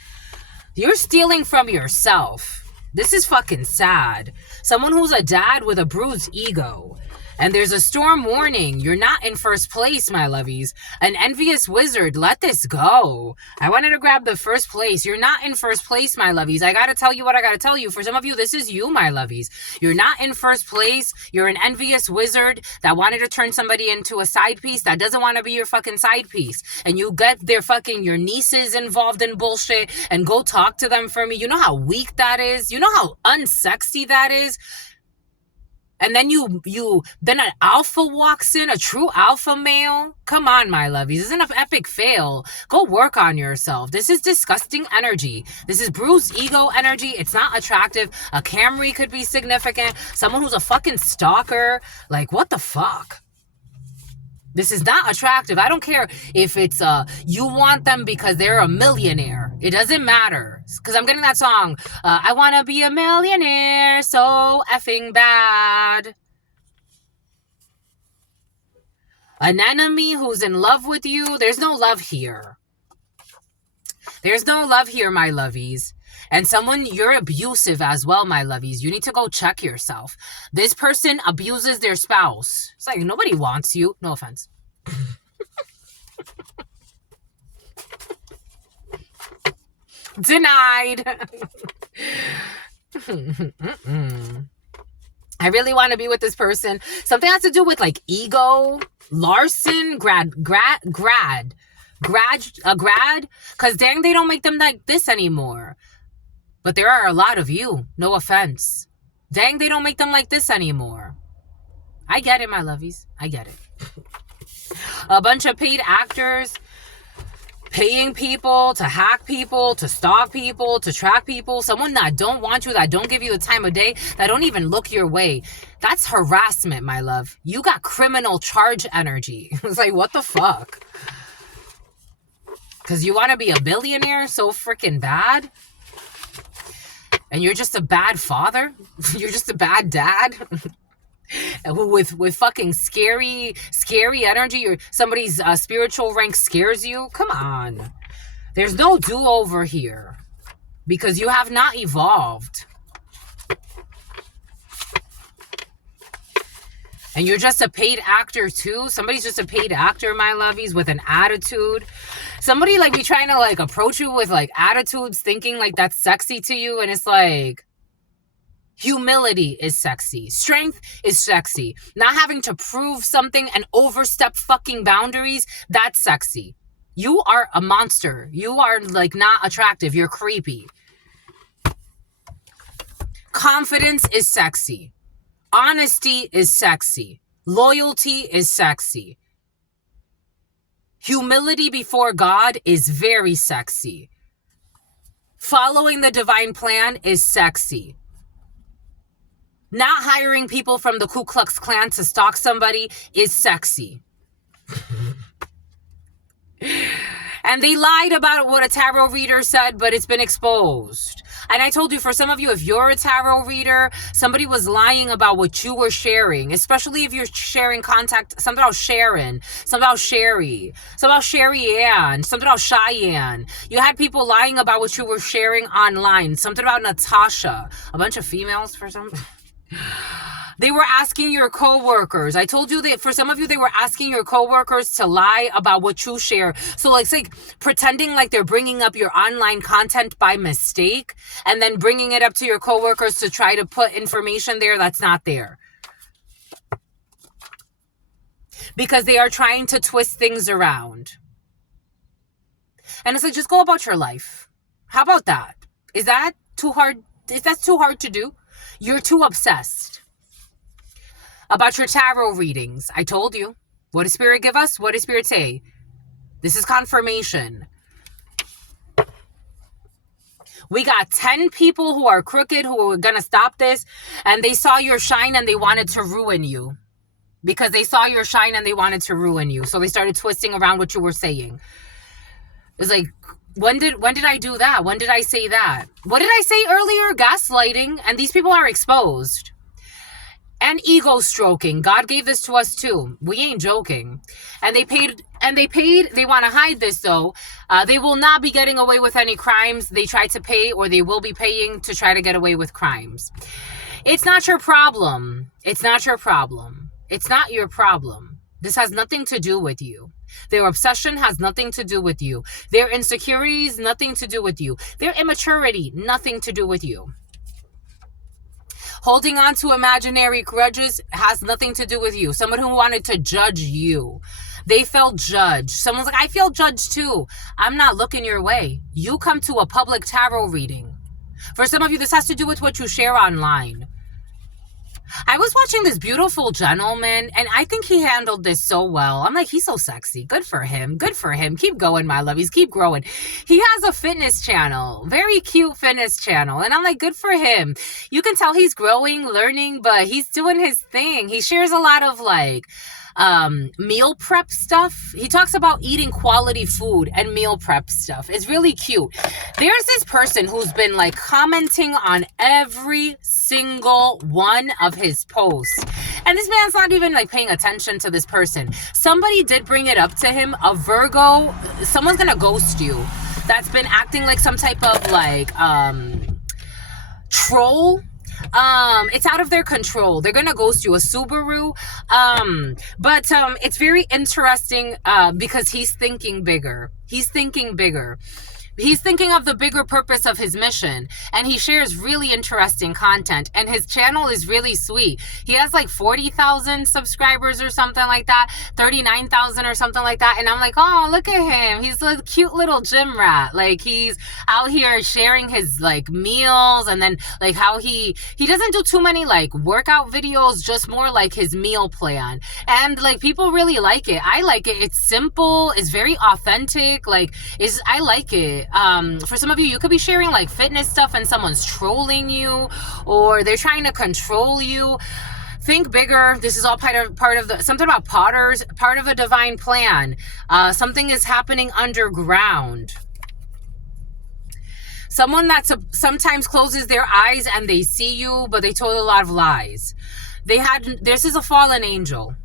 You're stealing from yourself. This is fucking sad. Someone who's a dad with a bruised ego. And there's a storm warning. You're not in first place, my lovies. An envious wizard, let this go. I wanted to grab the first place. You're not in first place, my lovies. I gotta tell you what I gotta tell you. For some of you, this is you, my lovies. You're not in first place. You're an envious wizard that wanted to turn somebody into a side piece that doesn't want to be your fucking side piece. And you get your nieces involved in bullshit and go talk to them for me. You know how weak that is? You know how unsexy that is? And then then an alpha walks in, a true alpha male. Come on, my lovies. This is an epic fail. Go work on yourself. This is disgusting energy. This is bruised ego energy. It's not attractive. A Camry could be significant. Someone who's a fucking stalker. Like, what the fuck? This is not attractive. I don't care if it's you want them because they're a millionaire. It doesn't matter. Because I'm getting that song. I want to be a millionaire so effing bad. An enemy who's in love with you. There's no love here. There's no love here, my lovies. And someone, you're abusive as well, my lovies. You need to go check yourself. This person abuses their spouse. It's like, nobody wants you. No offense. Denied. I really want to be with this person. Something has to do with like ego, Larson, grad. Because dang, they don't make them like this anymore. But there are a lot of you. No offense. Dang, they don't make them like this anymore. I get it, my lovies. I get it. A bunch of paid actors paying people to hack people, to stalk people, to track people. Someone that don't want you, that don't give you the time of day, that don't even look your way. That's harassment, my love. You got criminal charge energy. It's like, what the fuck? Because you want to be a billionaire so freaking bad? And you're just a bad father? You're just a bad dad? with fucking scary energy, or somebody's spiritual rank scares you? Come on. There's no do-over here. Because you have not evolved. And you're just a paid actor too. Somebody's just a paid actor, my lovies, with an attitude. Somebody like be trying to like approach you with like attitudes, thinking like that's sexy to you. And it's like, humility is sexy. Strength is sexy. Not having to prove something and overstep fucking boundaries, that's sexy. You are a monster. You are like not attractive. You're creepy. Confidence is sexy. Honesty is sexy. Loyalty is sexy. Humility before God is very sexy. Following the divine plan is sexy. Not hiring people from the Ku Klux Klan to stalk somebody is sexy. And they lied about what a tarot reader said, but it's been exposed. And I told you, for some of you, if you're a tarot reader, somebody was lying about what you were sharing, especially if you're sharing contact, something about Sharon, something about Sherry, something about Sherry Ann, something about Cheyenne. You had people lying about what you were sharing online, something about Natasha, a bunch of females for some... They were asking your coworkers. I told you that for some of you, they were asking your coworkers to lie about what you share. So it's like pretending like they're bringing up your online content by mistake and then bringing it up to your coworkers to try to put information there that's not there. Because they are trying to twist things around. And it's like, just go about your life. How about that? Is that too hard? Is that too hard to do? You're too obsessed. About your tarot readings, I told you. What does Spirit give us? What does Spirit say? This is confirmation. We got 10 people who are crooked, who are going to stop this, and they saw your shine and they wanted to ruin you. Because they saw your shine and they wanted to ruin you. So they started twisting around what you were saying. It was like, when did I do that? When did I say that? What did I say earlier? Gaslighting. And these people are exposed. And ego stroking. God gave this to us too. We ain't joking. And they paid, they want to hide this though. They will not be getting away with any crimes they try to pay, or they will be paying to try to get away with crimes. It's not your problem. It's not your problem. It's not your problem. This has nothing to do with you. Their obsession has nothing to do with you. Their insecurities, nothing to do with you. Their immaturity, nothing to do with you. Holding on to imaginary grudges has nothing to do with you. Someone who wanted to judge you. They felt judged. Someone's like, I feel judged too. I'm not looking your way. You come to a public tarot reading. For some of you, this has to do with what you share online. I was watching this beautiful gentleman, and I think he handled this so well. I'm like, he's so sexy. Good for him. Good for him. Keep going, my lovies. Keep growing. He has a fitness channel, very cute fitness channel. And I'm like, good for him. You can tell he's growing, learning, but he's doing his thing. He shares a lot of like meal prep stuff. He talks about eating quality food and meal prep stuff. It's really cute. There's this person who's been like commenting on every single one of his posts, and this man's not even like paying attention to this person. Somebody did bring it up to him. A Virgo, someone's gonna ghost you, that's been acting like some type of like troll. It's out of their control. They're gonna ghost you. A Subaru. But it's very interesting because he's thinking bigger. He's thinking bigger. He's thinking of the bigger purpose of his mission, and he shares really interesting content, and his channel is really sweet. He has like 40,000 subscribers or something like that, 39,000 or something like that, and I'm like, oh, look at him. He's a cute little gym rat. Like, he's out here sharing his like meals, and then like how he doesn't do too many like workout videos, just more like his meal plan, and like people really like it. I like it. It's simple. It's very authentic. Like, I like it. For some of you, you could be sharing like fitness stuff and someone's trolling you, or they're trying to control you. Think bigger. This is all part of the something about Potters, part of a divine plan. Something is happening underground. Someone that sometimes closes their eyes and they see you, but they told a lot of lies. This is a fallen angel.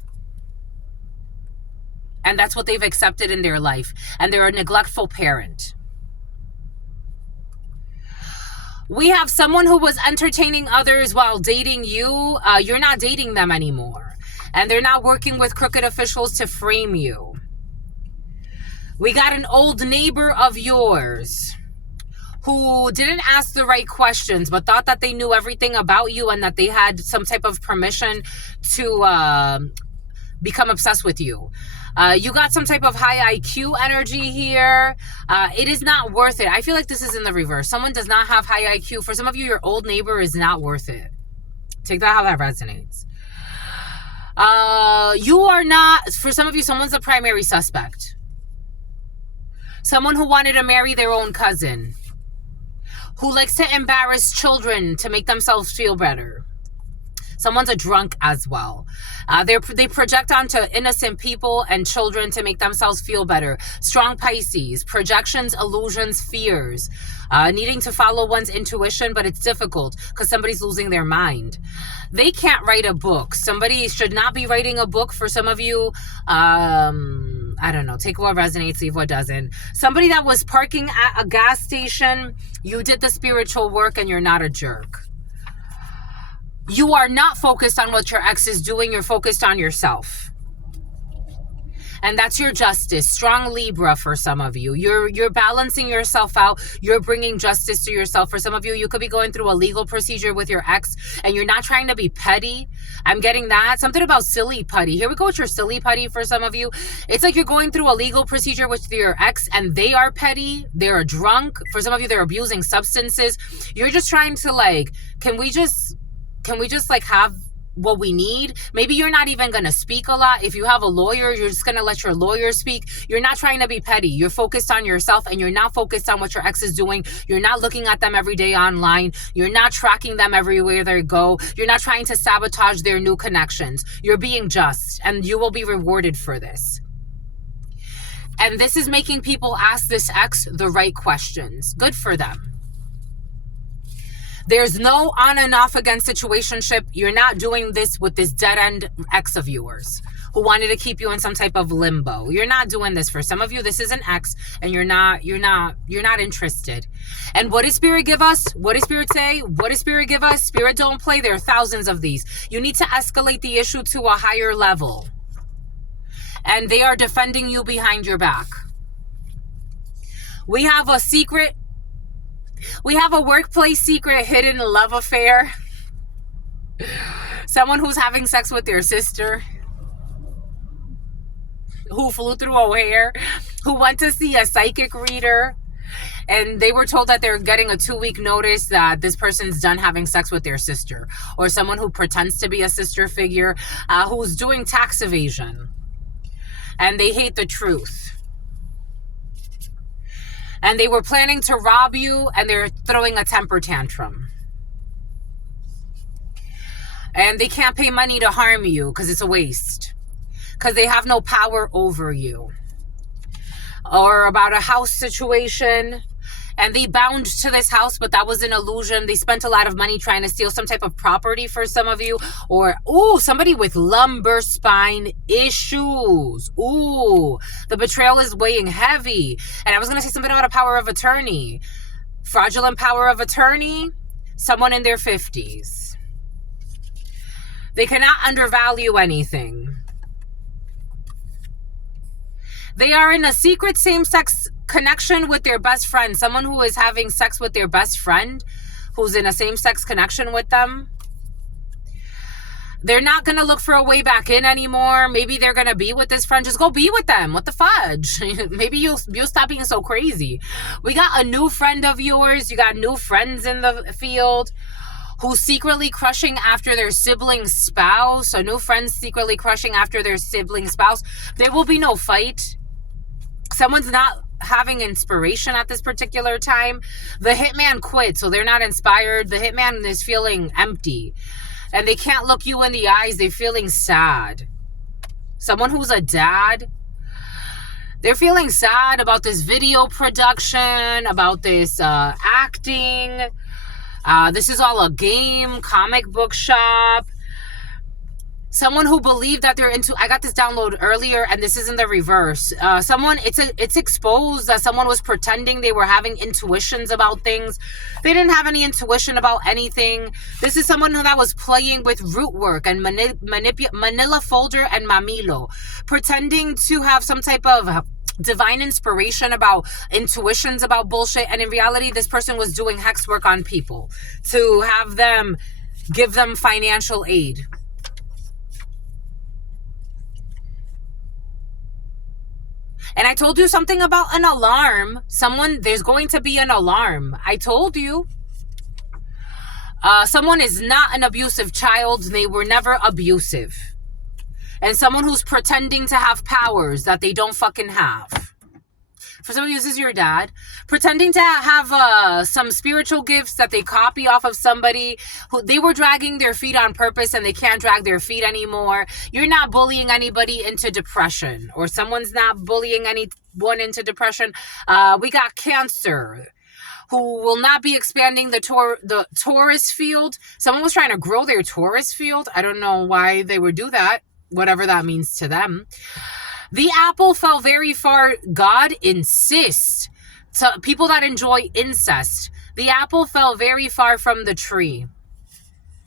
And that's what they've accepted in their life. And they're a neglectful parent. We have someone who was entertaining others while dating you. You're not dating them anymore. And they're not working with crooked officials to frame you. We got an old neighbor of yours who didn't ask the right questions, but thought that they knew everything about you and that they had some type of permission to become obsessed with you. You got some type of high IQ energy here. It is not worth it. I feel like this is in the reverse. Someone does not have high IQ. For some of you, your old neighbor is not worth it. Take that how that resonates. You are not, for some of you, someone's a primary suspect. Someone who wanted to marry their own cousin. Who likes to embarrass children to make themselves feel better. Someone's a drunk as well. They project onto innocent people and children to make themselves feel better. Strong Pisces, projections, illusions, fears. Needing to follow one's intuition, but it's difficult because somebody's losing their mind. They can't write a book. Somebody should not be writing a book. For some of you, I don't know, take what resonates, leave what doesn't. Somebody that was parking at a gas station, you did the spiritual work and you're not a jerk. You are not focused on what your ex is doing. You're focused on yourself. And that's your justice. Strong Libra for some of you. You're balancing yourself out. You're bringing justice to yourself. For some of you, you could be going through a legal procedure with your ex and you're not trying to be petty. I'm getting that. Something about silly putty. Here we go with your silly putty for some of you. It's like you're going through a legal procedure with your ex and they are petty. They're a drunk. For some of you, they're abusing substances. You're just trying to like, can we just like have what we need? Maybe you're not even going to speak a lot. If you have a lawyer, you're just going to let your lawyer speak. You're not trying to be petty. You're focused on yourself and you're not focused on what your ex is doing. You're not looking at them every day online. You're not tracking them everywhere they go. You're not trying to sabotage their new connections. You're being just and you will be rewarded for this. And this is making people ask this ex the right questions. Good for them. There's no on and off again situationship. You're not doing this with this dead end ex of yours who wanted to keep you in some type of limbo. You're not doing this. For some of you, this is an ex and you're not interested. And what does Spirit give us? What does Spirit say? What does Spirit give us? Spirit don't play. There are thousands of these. You need to escalate the issue to a higher level. And they are defending you behind your back. We have a secret. We have a workplace secret hidden love affair. Someone who's having sex with their sister. Who flew through O'Hare. Who went to see a psychic reader. And they were told that they're getting a 2-week notice that this person's done having sex with their sister, or someone who pretends to be a sister figure, who's doing tax evasion. And they hate the truth. And they were planning to rob you, and they're throwing a temper tantrum. And they can't pay money to harm you because it's a waste. Because they have no power over you. Or about a house situation, and they bound to this house, but that was an illusion. They spent a lot of money trying to steal some type of property for some of you. Or, somebody with lumbar spine issues. The betrayal is weighing heavy. And I was going to say something about a power of attorney. Fraudulent power of attorney, someone in their 50s. They cannot undervalue anything. They are in a secret same-sex connection with their best friend. Someone who is having sex with their best friend, who's in a same-sex connection with them. They're not going to look for a way back in anymore. Maybe they're going to be with this friend. Just go be with them. What the fudge? Maybe you'll stop being so crazy. We got a new friend of yours. You got new friends in the field who's secretly crushing after their sibling spouse. A new friend secretly crushing after their sibling spouse. There will be no fight. Someone's not having inspiration at this particular time. The hitman quit, so they're not inspired. The hitman is feeling empty. And they can't look you in the eyes. They're feeling sad. Someone who's a dad, they're feeling sad about this video production, about this acting. This is all a game, comic book shop. Someone who believed that they're into, I got this download earlier, and this is in the reverse. It's exposed that someone was pretending they were having intuitions about things. They didn't have any intuition about anything. This is someone that was playing with root work and Manila folder and mamilo, pretending to have some type of divine inspiration about intuitions about bullshit. And in reality, this person was doing hex work on people to have them give them financial aid. And I told you something about an alarm. There's going to be an alarm. I told you. Someone is not an abusive child. They were never abusive. And someone who's pretending to have powers that they don't fucking have. For some of you, this is your dad. Pretending to have some spiritual gifts that they copy off of somebody who they were dragging their feet on purpose and they can't drag their feet anymore. You're not bullying anybody into depression, or someone's not bullying anyone into depression. We got Cancer, who will not be expanding the Taurus field. Someone was trying to grow their Taurus field. I don't know why they would do that, whatever that means to them. The apple fell very far. God insists. So people that enjoy incest, the apple fell very far from the tree.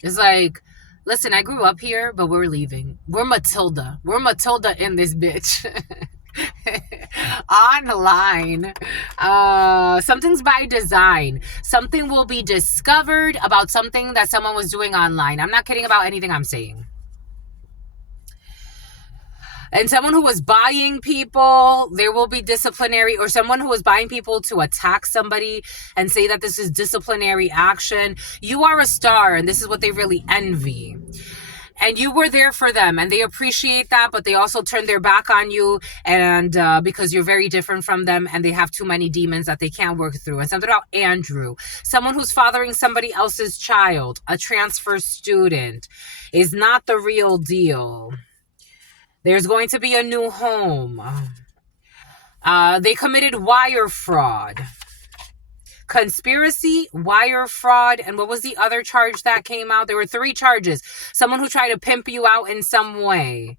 It's like, listen, I grew up here, but we're leaving. We're Matilda. We're Matilda in this bitch. Online. Something's by design. Something will be discovered about something that someone was doing online. I'm not kidding about anything I'm saying. And someone who was buying people, there will be disciplinary, or someone who was buying people to attack somebody and say that this is disciplinary action. You are a star, and this is what they really envy. And you were there for them, and they appreciate that, but they also turn their back on you, and because you're very different from them, and they have too many demons that they can't work through. And something about Andrew, someone who's fathering somebody else's child, a transfer student, is not the real deal. There's going to be a new home. They committed wire fraud. Conspiracy, wire fraud, and what was the other charge that came out? There were 3 charges. Someone who tried to pimp you out in some way.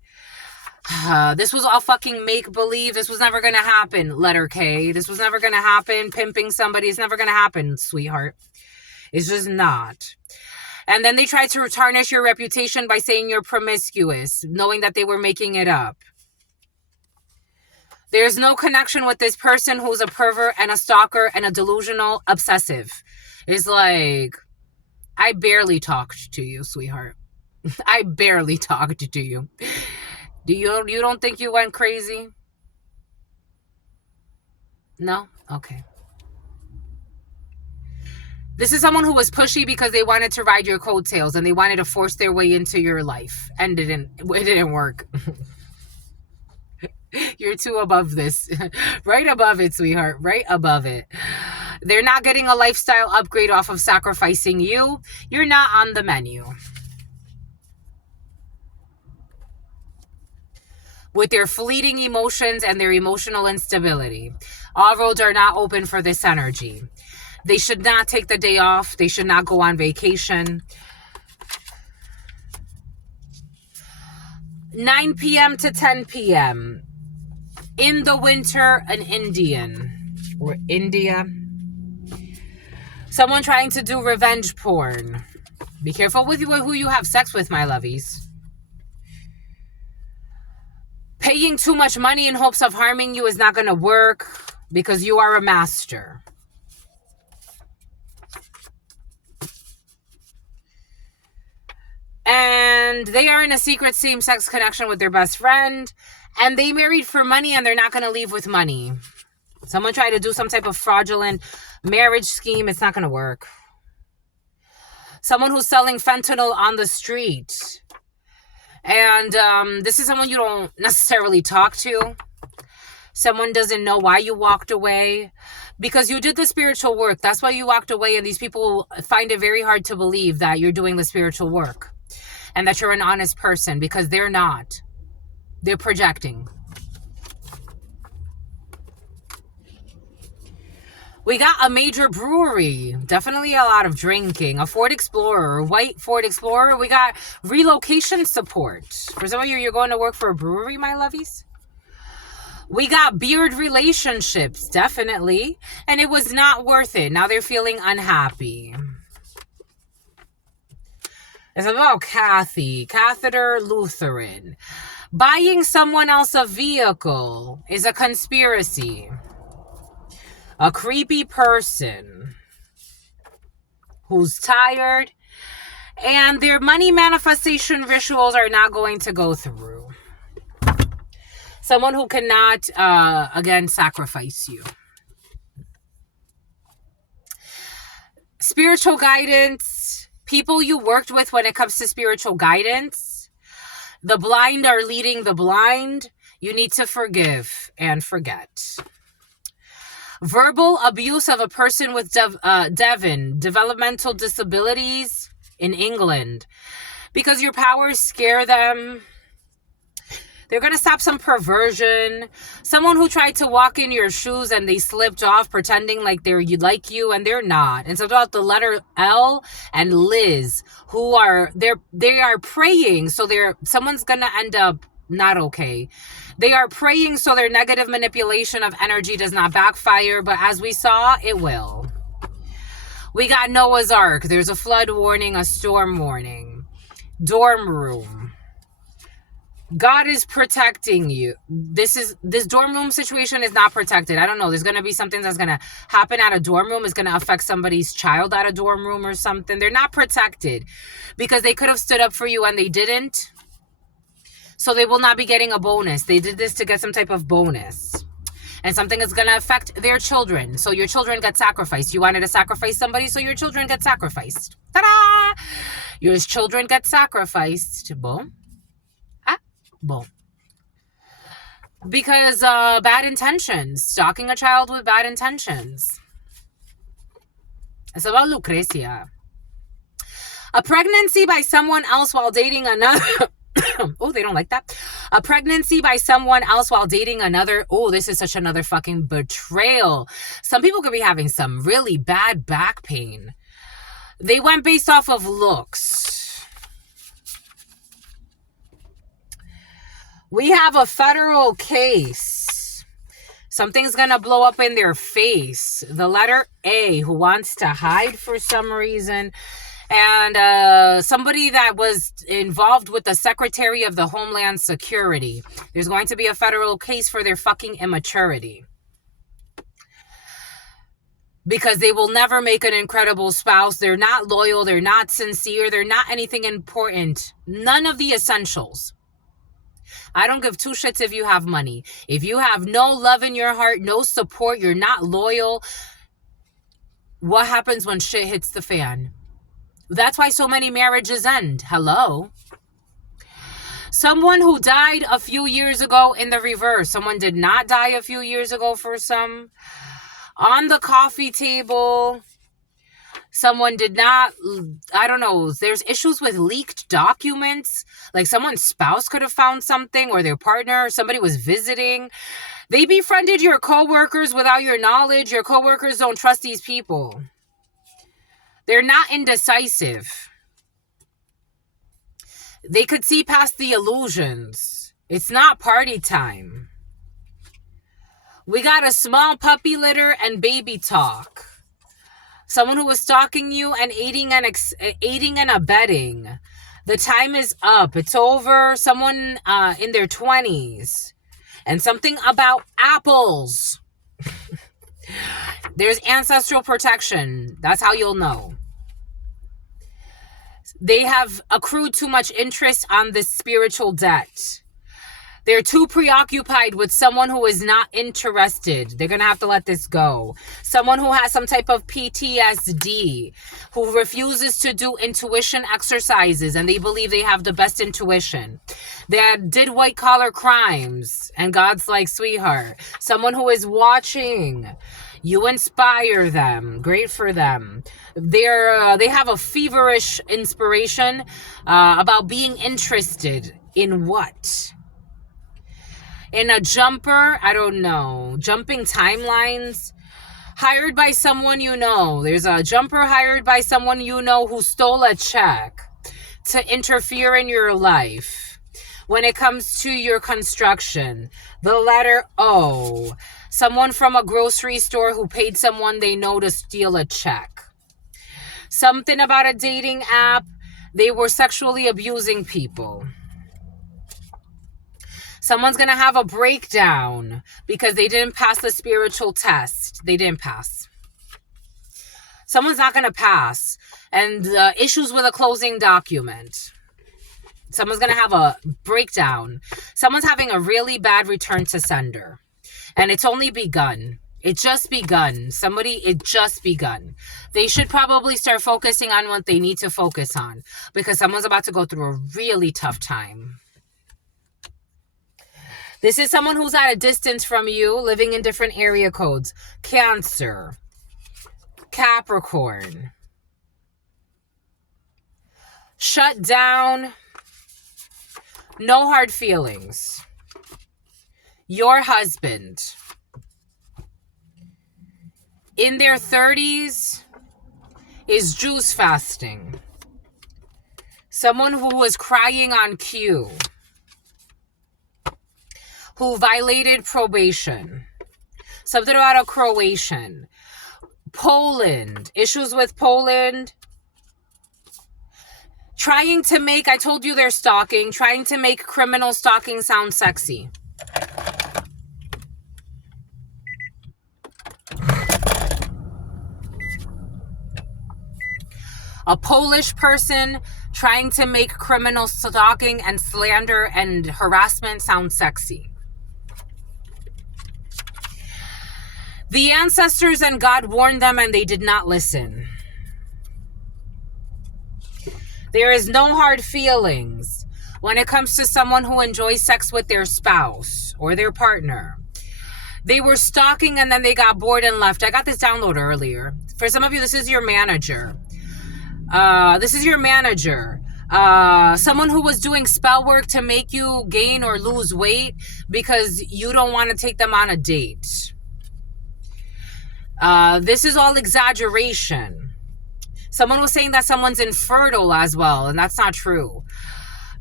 This was all fucking make-believe. This was never going to happen, letter K. This was never going to happen. Pimping somebody is never going to happen, sweetheart. It's just not. And then they tried to tarnish your reputation by saying you're promiscuous, knowing that they were making it up. There's no connection with this person who's a pervert and a stalker and a delusional obsessive. It's like, I barely talked to you, sweetheart. I barely talked to you. You don't think you went crazy? No? Okay. This is someone who was pushy because they wanted to ride your coattails and they wanted to force their way into your life. And it didn't work. You're too above this. Right above it, sweetheart. Right above it. They're not getting a lifestyle upgrade off of sacrificing you. You're not on the menu. With their fleeting emotions and their emotional instability, all roads are not open for this energy. They should not take the day off. They should not go on vacation. 9 p.m. to 10 p.m. In the winter, an Indian or India. Someone trying to do revenge porn. Be careful with who you have sex with, my lovies. Paying too much money in hopes of harming you is not going to work because you are a master. And they are in a secret same-sex connection with their best friend. And they married for money and they're not going to leave with money. Someone tried to do some type of fraudulent marriage scheme. It's not going to work. Someone who's selling fentanyl on the street. And this is someone you don't necessarily talk to. Someone doesn't know why you walked away. Because you did the spiritual work. That's why you walked away. And these people find it very hard to believe that you're doing the spiritual work. And that you're an honest person. Because they're not. They're projecting. We got a major brewery. Definitely a lot of drinking. A Ford Explorer. White Ford Explorer. We got relocation support. For some of you, you're going to work for a brewery, my lovies. We got beard relationships. Definitely. And it was not worth it. Now they're feeling unhappy. It's about Kathy. Catheter Lutheran. Buying someone else a vehicle is a conspiracy. A creepy person who's tired and their money manifestation rituals are not going to go through. Someone who cannot, again, sacrifice you. Spiritual guidance. People you worked with when it comes to spiritual guidance. The blind are leading the blind. You need to forgive and forget. Verbal abuse of a person with developmental disabilities in England. Because your powers scare them. They're going to stop some perversion. Someone who tried to walk in your shoes and they slipped off pretending like they're like you and they're not. And so about the letter L and Liz who they are praying. So someone's going to end up not okay. They are praying so their negative manipulation of energy does not backfire. But as we saw, it will. We got Noah's Ark. There's a flood warning, a storm warning. Dorm room. God is protecting you. This dorm room situation is not protected. I don't know. There's going to be something that's going to happen at a dorm room. It's going to affect somebody's child at a dorm room or something. They're not protected because they could have stood up for you and they didn't. So they will not be getting a bonus. They did this to get some type of bonus. And something is going to affect their children. So your children get sacrificed. You wanted to sacrifice somebody, so your children get sacrificed. Ta-da! Your children get sacrificed. Boom. Boom. Because bad intentions. Stalking a child with bad intentions. It's about Lucrecia. A pregnancy by someone else while dating another... Oh, they don't like that. A pregnancy by someone else while dating another. Oh, this is such another fucking betrayal. Some people could be having some really bad back pain. They went based off of looks. We have a federal case. Something's going to blow up in their face. The letter A, who wants to hide for some reason. And somebody that was involved with the Secretary of the Homeland Security. There's going to be a federal case for their fucking immaturity. Because they will never make an incredible spouse. They're not loyal. They're not sincere. They're not anything important. None of the essentials. I don't give two shits if you have money. If you have no love in your heart, no support, you're not loyal, What happens when shit hits the fan? That's why so many marriages end. Hello? Someone who died a few years ago in the reverse. Someone did not die a few years ago for some. On the coffee table. Someone did not, I don't know, there's issues with leaked documents. Like someone's spouse could have found something, or their partner, somebody was visiting. They befriended your coworkers without your knowledge. Your coworkers don't trust these people. They're not indecisive. They could see past the illusions. It's not party time. We got a small puppy litter and baby talk. Someone who was stalking you and aiding and abetting. The time is up. It's over. Someone in their 20s. And something about apples. There's ancestral protection. That's how you'll know. They have accrued too much interest on this spiritual debt. They're too preoccupied with someone who is not interested. They're going to have to let this go. Someone who has some type of PTSD, who refuses to do intuition exercises, and they believe they have the best intuition. That did white-collar crimes, and God's like, sweetheart. Someone who is watching. You inspire them. Great for them. They have a feverish inspiration about being interested in what? In a jumper, I don't know, jumping timelines, hired by someone you know. There's a jumper hired by someone you know who stole a check to interfere in your life. When it comes to your construction, the letter O, someone from a grocery store who paid someone they know to steal a check. Something about a dating app, they were sexually abusing people. Someone's going to have a breakdown because they didn't pass the spiritual test. They didn't pass. Someone's not going to pass. And issues with a closing document. Someone's going to have a breakdown. Someone's having a really bad return to sender. And it's only begun. It just begun. It just begun. They should probably start focusing on what they need to focus on. Because someone's about to go through a really tough time. This is someone who's at a distance from you, living in different area codes. Cancer. Capricorn. Shut down. No hard feelings. Your husband. In their 30s is juice fasting. Someone who was crying on cue. Who violated probation. Something about a Croatian. Poland. Issues with Poland. Trying to make, I told you they're stalking, trying to make criminal stalking sound sexy. A Polish person trying to make criminal stalking and slander and harassment sound sexy. The ancestors and God warned them and they did not listen. There is no hard feelings when it comes to someone who enjoys sex with their spouse or their partner. They were stalking and then they got bored and left. I got this download earlier. For some of you, this is your manager. Someone who was doing spell work to make you gain or lose weight because you don't want to take them on a date. This is all exaggeration. Someone was saying that someone's infertile as well, and that's not true.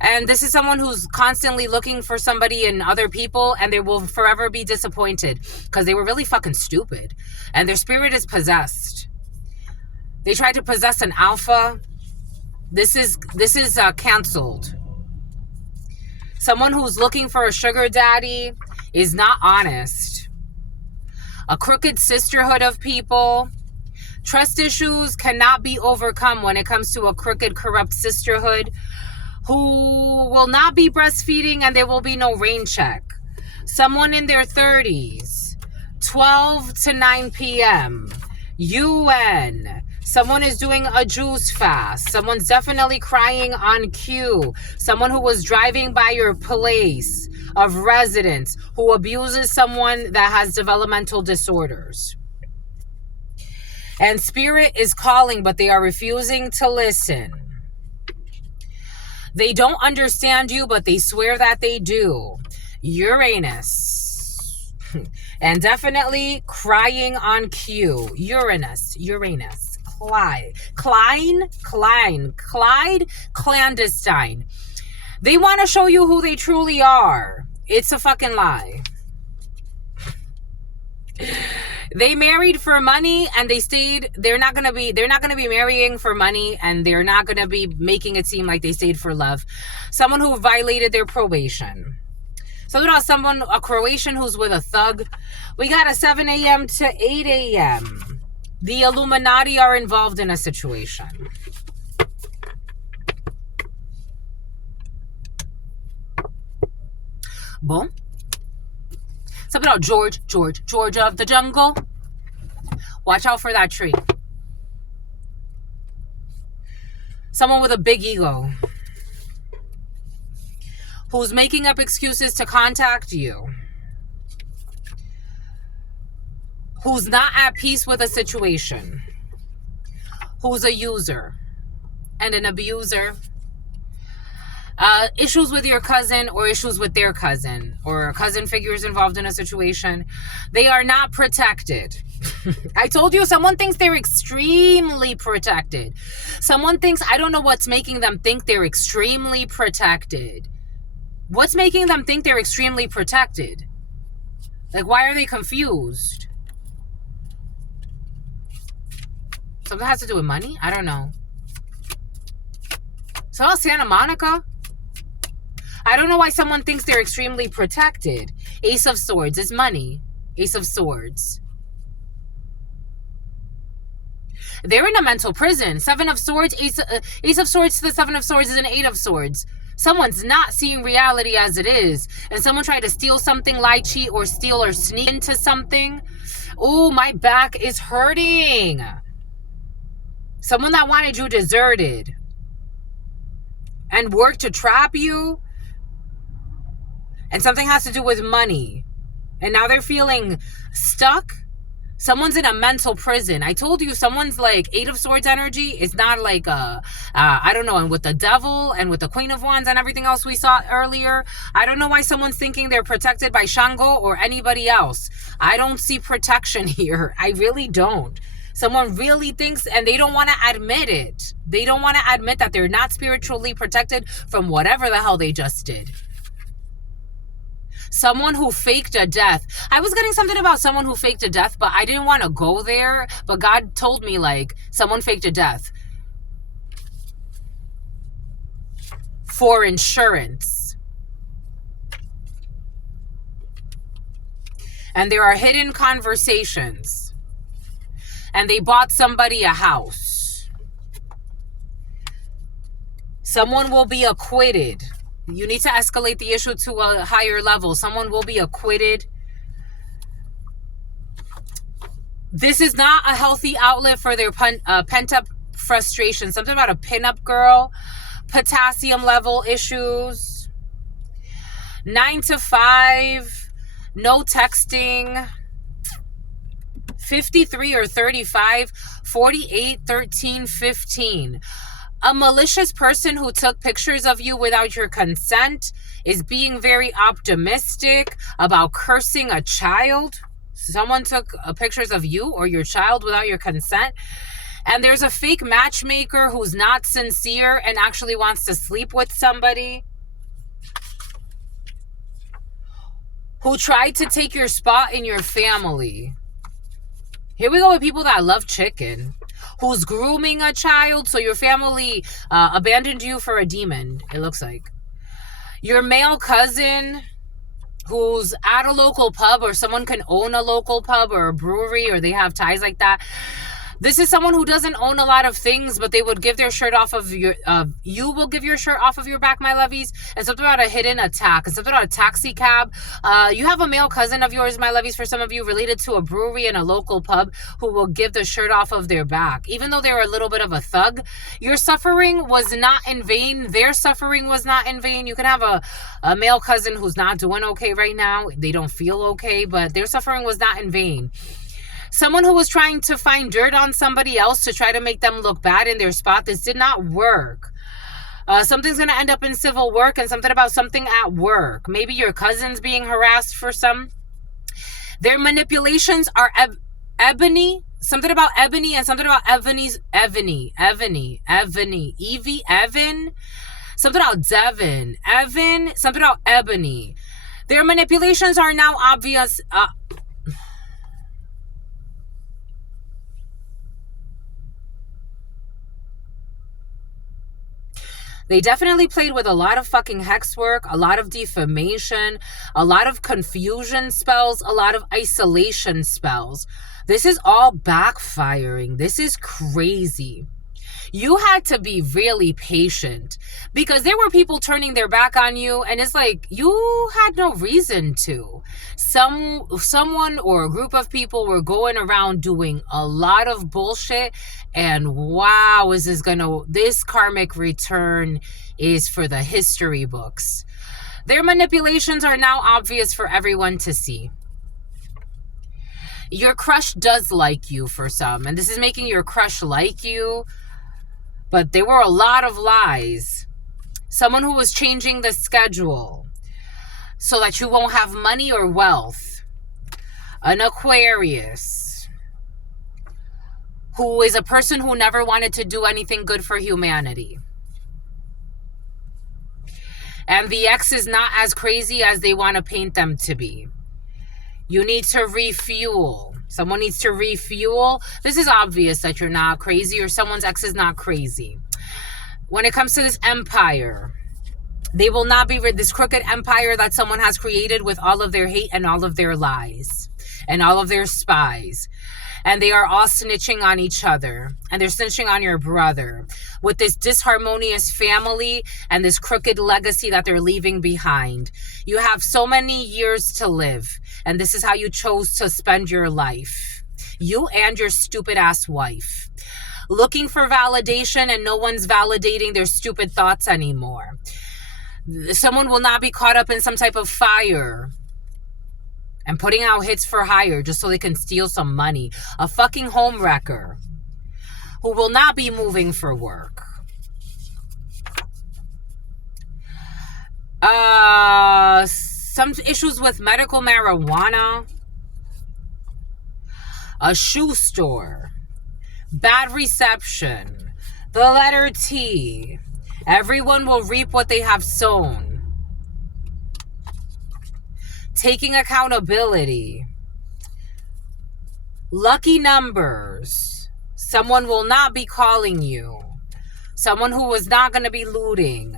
And this is someone who's constantly looking for somebody in other people, and they will forever be disappointed because they were really fucking stupid. And their spirit is possessed. They tried to possess an alpha. This is canceled. Someone who's looking for a sugar daddy is not honest. A crooked sisterhood of people. Trust issues cannot be overcome when it comes to a crooked, corrupt sisterhood who will not be breastfeeding and there will be no rain check. Someone in their 30s, 12 to 9 p.m. UN. Someone is doing a juice fast. Someone's definitely crying on cue. Someone who was driving by your place of residence who abuses someone that has developmental disorders. And spirit is calling, but they are refusing to listen. They don't understand you, but they swear that they do. Uranus. And definitely crying on cue. Uranus. Clyde, clandestine. They want to show you who they truly are. It's a fucking lie. They married for money and they stayed. They're not gonna be marrying for money, and they're not gonna be making it seem like they stayed for love. Someone who violated their probation. So about someone, a Croatian who's with a thug. We got a 7 a.m. to 8 a.m. The Illuminati are involved in a situation. Boom. Something about George of the jungle. Watch out for that tree. Someone with a big ego who's making up excuses to contact you, who's not at peace with a situation, who's a user and an abuser. Issues with your cousin or issues with their cousin, or cousin figures involved in a situation. They are not protected. I told you, someone thinks they're extremely protected. Someone thinks, I don't know what's making them think they're extremely protected. What's making them think they're extremely protected? Like, why are they confused? Something has to do with money? I don't know. So Santa Monica? I don't know why someone thinks they're extremely protected. Ace of Swords is money. Ace of Swords. They're in a mental prison. 7 of Swords, Ace of Swords to the 7 of Swords is an 8 of Swords. Someone's not seeing reality as it is. And someone tried to steal something, lie, cheat, or steal or sneak into something. Oh, my back is hurting. Someone that wanted you deserted and worked to trap you. And something has to do with money. And now they're feeling stuck. Someone's in a mental prison. I told you, someone's like 8 of Swords energy is not like I don't know. And with the devil and with the Queen of Wands and everything else we saw earlier, I don't know why someone's thinking they're protected by Shango or anybody else. I don't see protection here. I really don't. Someone really thinks, and they don't want to admit it. They don't want to admit that they're not spiritually protected from whatever the hell they just did. Someone who faked a death. I was getting something about someone who faked a death, but I didn't want to go there. But God told me, like, someone faked a death for insurance. And there are hidden conversations. And they bought somebody a house. Someone will be acquitted. You need to escalate the issue to a higher level. Someone will be acquitted. This is not a healthy outlet for their pent-up frustration. Something about a pin-up girl. Potassium level issues. 9 to 5. No texting. 53 or 35. 48, 13, 15. A malicious person who took pictures of you without your consent is being very optimistic about cursing a child. Someone took pictures of you or your child without your consent. And there's a fake matchmaker who's not sincere and actually wants to sleep with somebody, who tried to take your spot in your family. Here we go with people that love chicken. Who's grooming a child, so your family abandoned you for a demon, it looks like. Your male cousin who's at a local pub, or someone can own a local pub or a brewery, or they have ties like that. This is someone who doesn't own a lot of things, but they would give their shirt off of your, you will give your shirt off of your back, my lovies. And something about a hidden attack, and something about a taxi cab. You have a male cousin of yours, my lovies, for some of you, related to a brewery and a local pub, who will give the shirt off of their back. Even though they're a little bit of a thug, your suffering was not in vain. Their suffering was not in vain. You can have a male cousin who's not doing okay right now. They don't feel okay, but their suffering was not in vain. Someone who was trying to find dirt on somebody else to try to make them look bad in their spot, this did not work. Something's going to end up in civil work, and something about something at work. Maybe your cousin's being harassed for some. Their manipulations are ebony. Something about ebony, and something about Evie, Evan. Something about Devin, Evan, something about ebony. Their manipulations are now obvious. They definitely played with a lot of fucking hex work, a lot of defamation, a lot of confusion spells, a lot of isolation spells. This is all backfiring. This is crazy. You had to be really patient, because there were people turning their back on you, and it's like you had no reason to. Someone or a group of people were going around doing a lot of bullshit, and wow, this karmic return is for the history books. Their manipulations are now obvious for everyone to see. Your crush does like you for some, and this is making your crush like you. But there were a lot of lies. Someone who was changing the schedule so that you won't have money or wealth. An Aquarius, who is a person who never wanted to do anything good for humanity. And the ex is not as crazy as they want to paint them to be. You need to refuel. Someone needs to refuel. This is obvious that you're not crazy, or someone's ex is not crazy. When it comes to this empire, they will not be this crooked empire that someone has created with all of their hate and all of their lies and all of their spies. And they are all snitching on each other, and they're snitching on your brother with this disharmonious family and this crooked legacy that they're leaving behind. You have so many years to live, and this is how you chose to spend your life. You and your stupid ass wife. Looking for validation, and no one's validating their stupid thoughts anymore. Someone will not be caught up in some type of fire and putting out hits for hire just so they can steal some money. A fucking home wrecker who will not be moving for work. Some issues with medical marijuana. A shoe store. Bad reception. The letter T. Everyone will reap what they have sown. Taking accountability. Lucky numbers. Someone will not be calling you. Someone who is not going to be looting.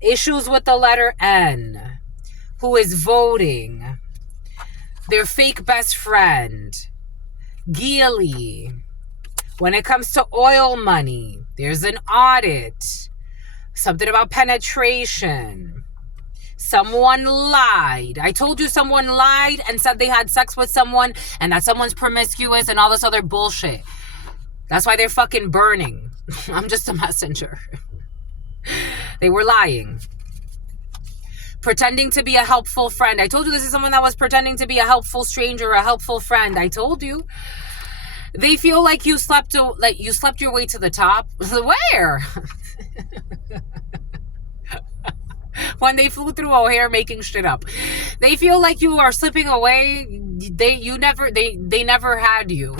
Issues with the letter N. Who is voting. Their fake best friend. Gilly. When it comes to oil money, there's an audit. Something about penetration. Someone lied. I told you someone lied and said they had sex with someone and that someone's promiscuous and all this other bullshit. That's why they're fucking burning. I'm just a messenger. They were lying. Pretending to be a helpful friend. I told you this is someone that was pretending to be a helpful stranger, a helpful friend. I told you. They feel like you slept your way to the top. Where? When they flew through O'Hare making shit up. They feel like you are slipping away. They never had you.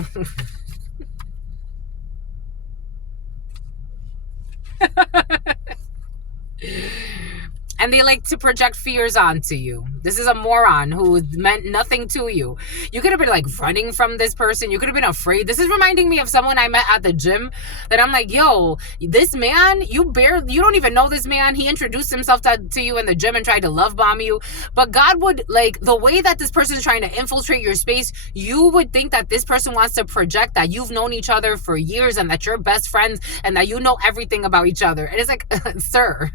and they like to project fears onto you. This is a moron who meant nothing to you. You could have been like running from this person. You could have been afraid. This is reminding me of someone I met at the gym that I'm like, yo, this man, you don't even know this man. He introduced himself to you in the gym and tried to love bomb you. But God would, like, the way that this person is trying to infiltrate your space, you would think that this person wants to project that you've known each other for years and that you're best friends and that you know everything about each other. And it's like, sir,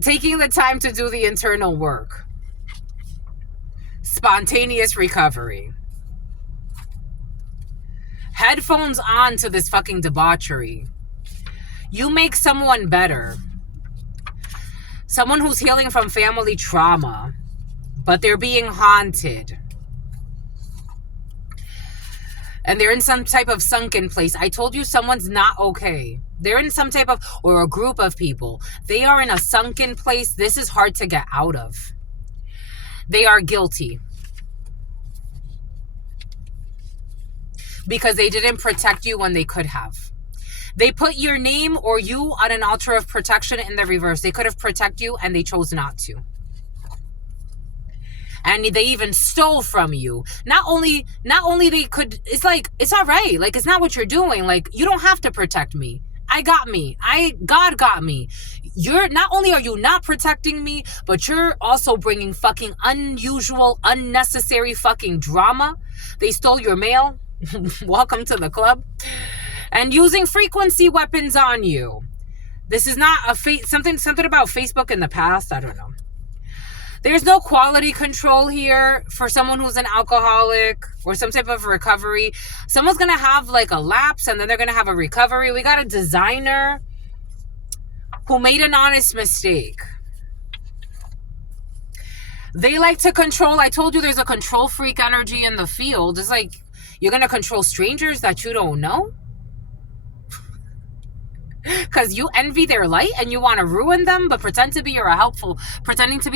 taking the time to do the internal work. Spontaneous recovery. Headphones on to this fucking debauchery. You make someone better. Someone who's healing from family trauma, but they're being haunted. And they're in some type of sunken place. I told you someone's not okay. They're in some type of, or a group of people. They are in a sunken place. This is hard to get out of. They are guilty. Because they didn't protect you when they could have. They put your name or you on an altar of protection in the reverse. They could have protected you and they chose not to. And they even stole from you. Not only they could, it's like, it's all right. Like, it's not what you're doing. Like, you don't have to protect me. I got me. God got me. You're, not only are you not protecting me, but you're also bringing fucking unusual, unnecessary fucking drama. They stole your mail. Welcome to the club. And using frequency weapons on you. This is not a something about Facebook in the past. I don't know. There's no quality control here for someone who's an alcoholic or some type of recovery. Someone's going to have like a lapse and then they're going to have a recovery. We got a designer who made an honest mistake. They like to control. I told you there's a control freak energy in the field. It's like you're going to control strangers that you don't know. Because you envy their light and you want to ruin them, but pretending to be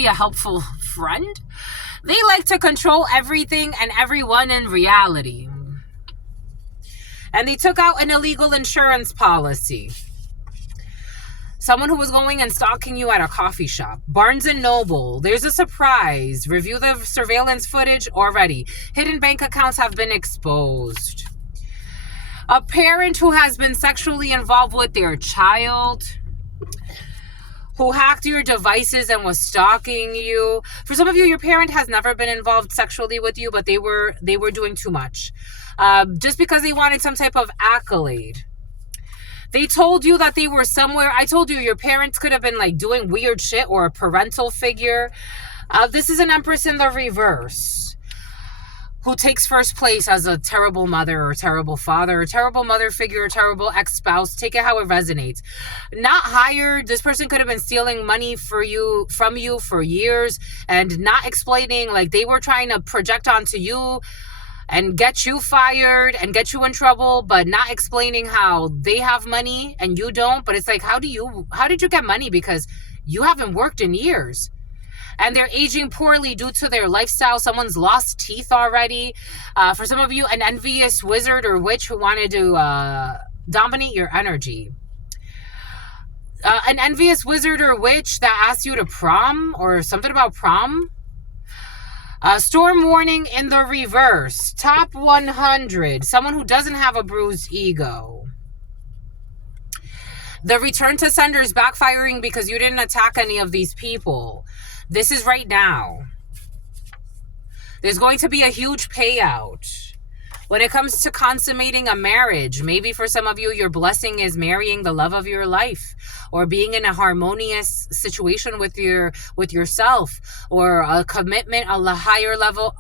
a helpful friend. They like to control everything and everyone in reality. And they took out an illegal insurance policy. Someone who was going and stalking you at a coffee shop. Barnes and Noble. There's a surprise. Review the surveillance footage already. Hidden bank accounts have been exposed. A parent who has been sexually involved with their child, who hacked your devices and was stalking you. For some of you, your parent has never been involved sexually with you, but they were doing too much. Just because they wanted some type of accolade. They told you that they were somewhere. I told you your parents could have been like doing weird shit or a parental figure. This is an Empress in the reverse. Who takes first place as a terrible mother or terrible father, or terrible mother figure, or terrible ex-spouse. Take it how it resonates. Not hired. This person could have been stealing money from you for years and not explaining, like they were trying to project onto you and get you fired and get you in trouble, but not explaining how they have money and you don't. But it's like, how did you get money? Because you haven't worked in years. And they're aging poorly due to their lifestyle. Someone's lost teeth already. For some of you, an envious wizard or witch who wanted to dominate your energy. An envious wizard or witch that asked you to prom or something about prom. Storm warning in the reverse. Top 100. Someone who doesn't have a bruised ego. The return to sender is backfiring because you didn't attack any of these people. This is right now. There's going to be a huge payout. When it comes to consummating a marriage, maybe for some of you, your blessing is marrying the love of your life or being in a harmonious situation with yourself or a commitment, a higher level.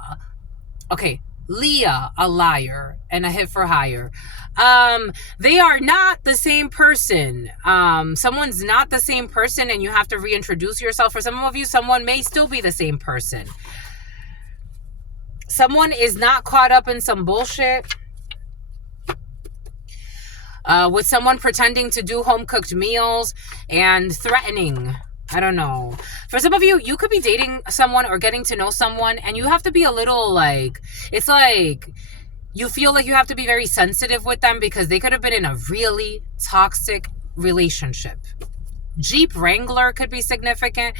Okay, Leah, a liar, and a hit for hire. They are not the same person. Someone's not the same person and you have to reintroduce yourself. For some of you, someone may still be the same person. Someone is not caught up in some bullshit. With someone pretending to do home-cooked meals and threatening. I don't know. For some of you, you could be dating someone or getting to know someone and you have to be a little like, it's like you feel like you have to be very sensitive with them because they could have been in a really toxic relationship. Jeep Wrangler could be significant.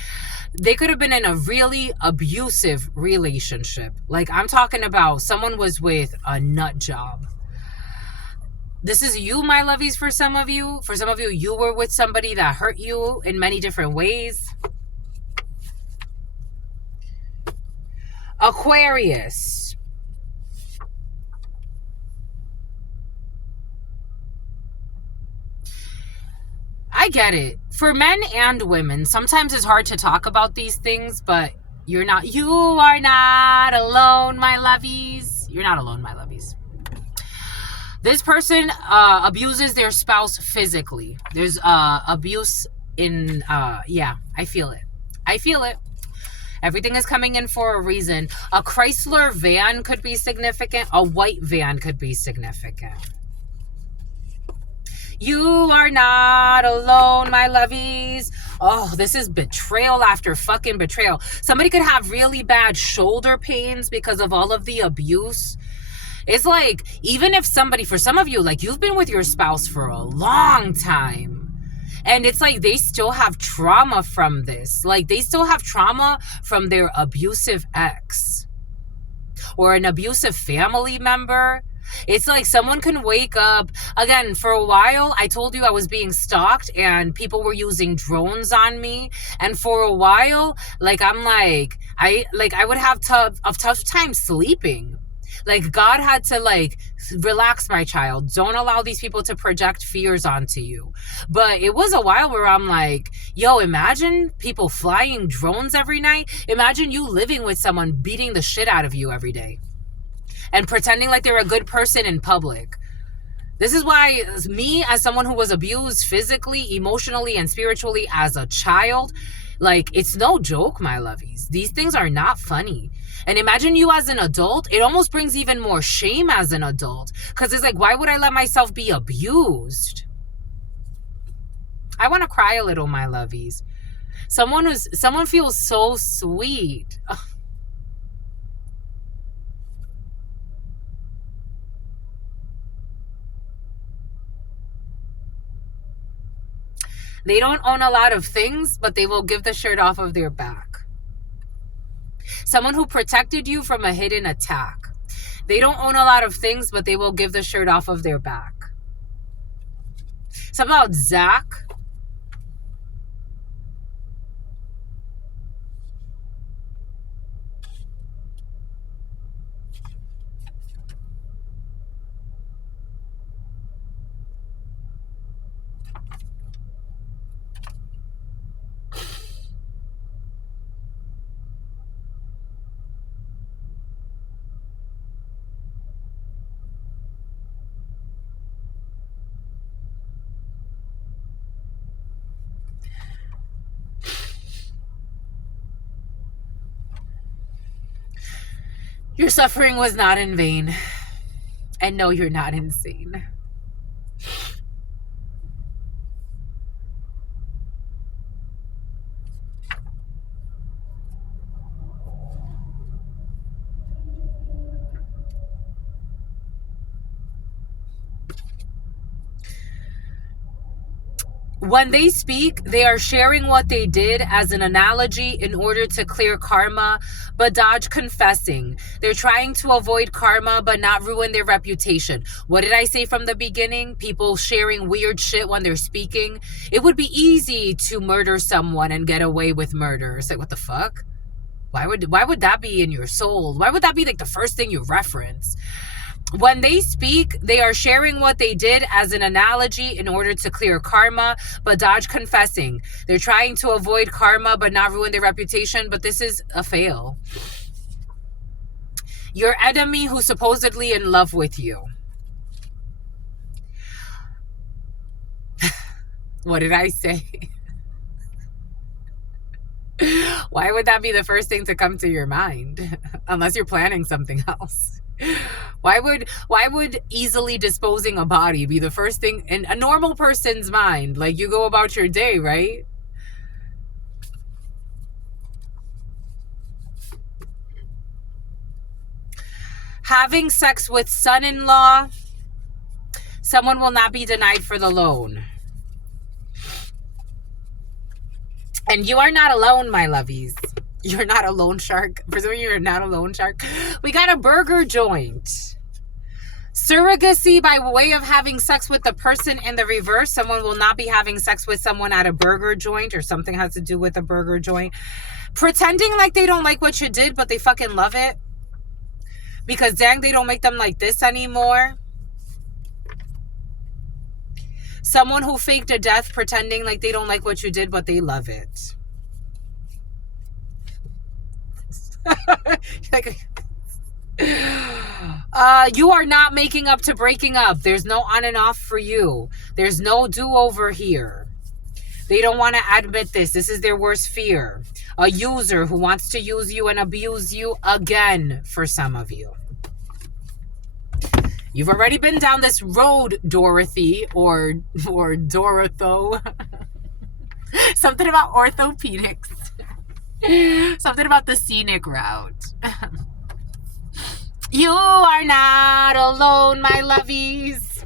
They could have been in a really abusive relationship. Like, I'm talking about someone was with a nut job. This is you, my lovies, for some of you. For some of you, you were with somebody that hurt you in many different ways. Aquarius. I get it. For men and women, sometimes it's hard to talk about these things, but you are not alone, my lovies. You're not alone, my lovies. This person abuses their spouse physically. There's abuse in, yeah, I feel it. I feel it. Everything is coming in for a reason. A Chrysler van could be significant. A white van could be significant. You are not alone, my lovies. Oh, this is betrayal after fucking betrayal. Somebody could have really bad shoulder pains because of all of the abuse. It's like, even if somebody, for some of you, like, you've been with your spouse for a long time, and it's like they still have trauma from this. Like, they still have trauma from their abusive ex or an abusive family member. It's like someone can wake up. Again, for a while, I told you I was being stalked and people were using drones on me. And for a while, like, I would have a tough time sleeping. Like, God had to, like, relax, my child. Don't allow these people to project fears onto you. But it was a while where I'm like, yo, imagine people flying drones every night. Imagine you living with someone beating the shit out of you every day and pretending like they're a good person in public. This is why me, as someone who was abused physically, emotionally, and spiritually as a child, like, it's no joke, my lovies. These things are not funny. And imagine you as an adult. It almost brings even more shame as an adult. Because it's like, why would I let myself be abused? I want to cry a little, my lovies. Someone feels so sweet. Ugh. They don't own a lot of things, but they will give the shirt off of their back. Someone who protected you from a hidden attack. They don't own a lot of things, but they will give the shirt off of their back. Something about Zach. Your suffering was not in vain. And no, you're not insane. When they speak, they are sharing what they did as an analogy in order to clear karma, but dodge confessing. They're trying to avoid karma, but not ruin their reputation. What did I say from the beginning? People sharing weird shit when they're speaking. It would be easy to murder someone and get away with murder. It's like, what the fuck? Why would that be in your soul? Why would that be like the first thing you reference? When they speak, they are sharing what they did as an analogy in order to clear karma, but dodge confessing. They're trying to avoid karma, but not ruin their reputation, but this is a fail. Your enemy who's supposedly in love with you. What did I say? Why would that be the first thing to come to your mind? Unless you're planning something else. Why would easily disposing a body be the first thing in a normal person's mind? Like, you go about your day, right? Having sex with son-in-law. Someone will not be denied for the loan. And you are not alone, my lovies. You're not a loan shark. For some of you, you're not a loan shark. We got a burger joint. Surrogacy by way of having sex with the person in the reverse. Someone will not be having sex with someone at a burger joint, or something has to do with a burger joint. Pretending like they don't like what you did, but they fucking love it. Because dang, they don't make them like this anymore. Someone who faked a death pretending like they don't like what you did, but they love it. You are not making up to breaking up. There's no on and off for you. There's no do-over here. They don't want to admit this. This is their worst fear. A user who wants to use you and abuse you again for some of you. You've already been down this road, Dorothy, or Dorotho. Something about orthopedics. Something about the scenic route. You are not alone, my lovies.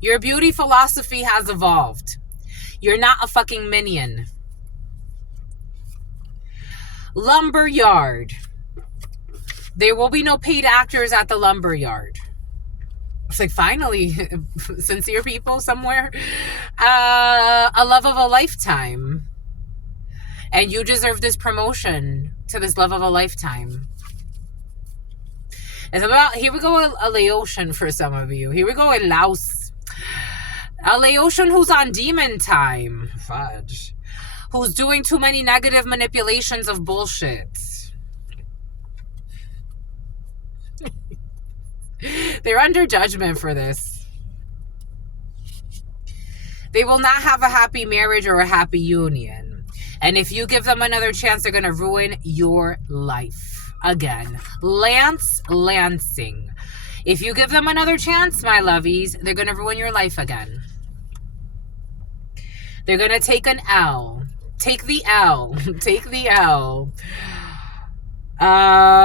Your beauty philosophy has evolved. You're not a fucking minion. Lumberyard. There will be no paid actors at the lumberyard. It's like, finally, sincere people somewhere. A love of a lifetime. And you deserve this promotion to this love of a lifetime. It's about, here we go, a Laotian for some of you. Here we go, in Laos. A Laotian who's on demon time. Fudge. Who's doing too many negative manipulations of bullshit. They're under judgment for this. They will not have a happy marriage or a happy union. And if you give them another chance, they're going to ruin your life again. Lansing. If you give them another chance, my lovies, they're going to ruin your life again. They're going to take an L. Take the L. Take the L.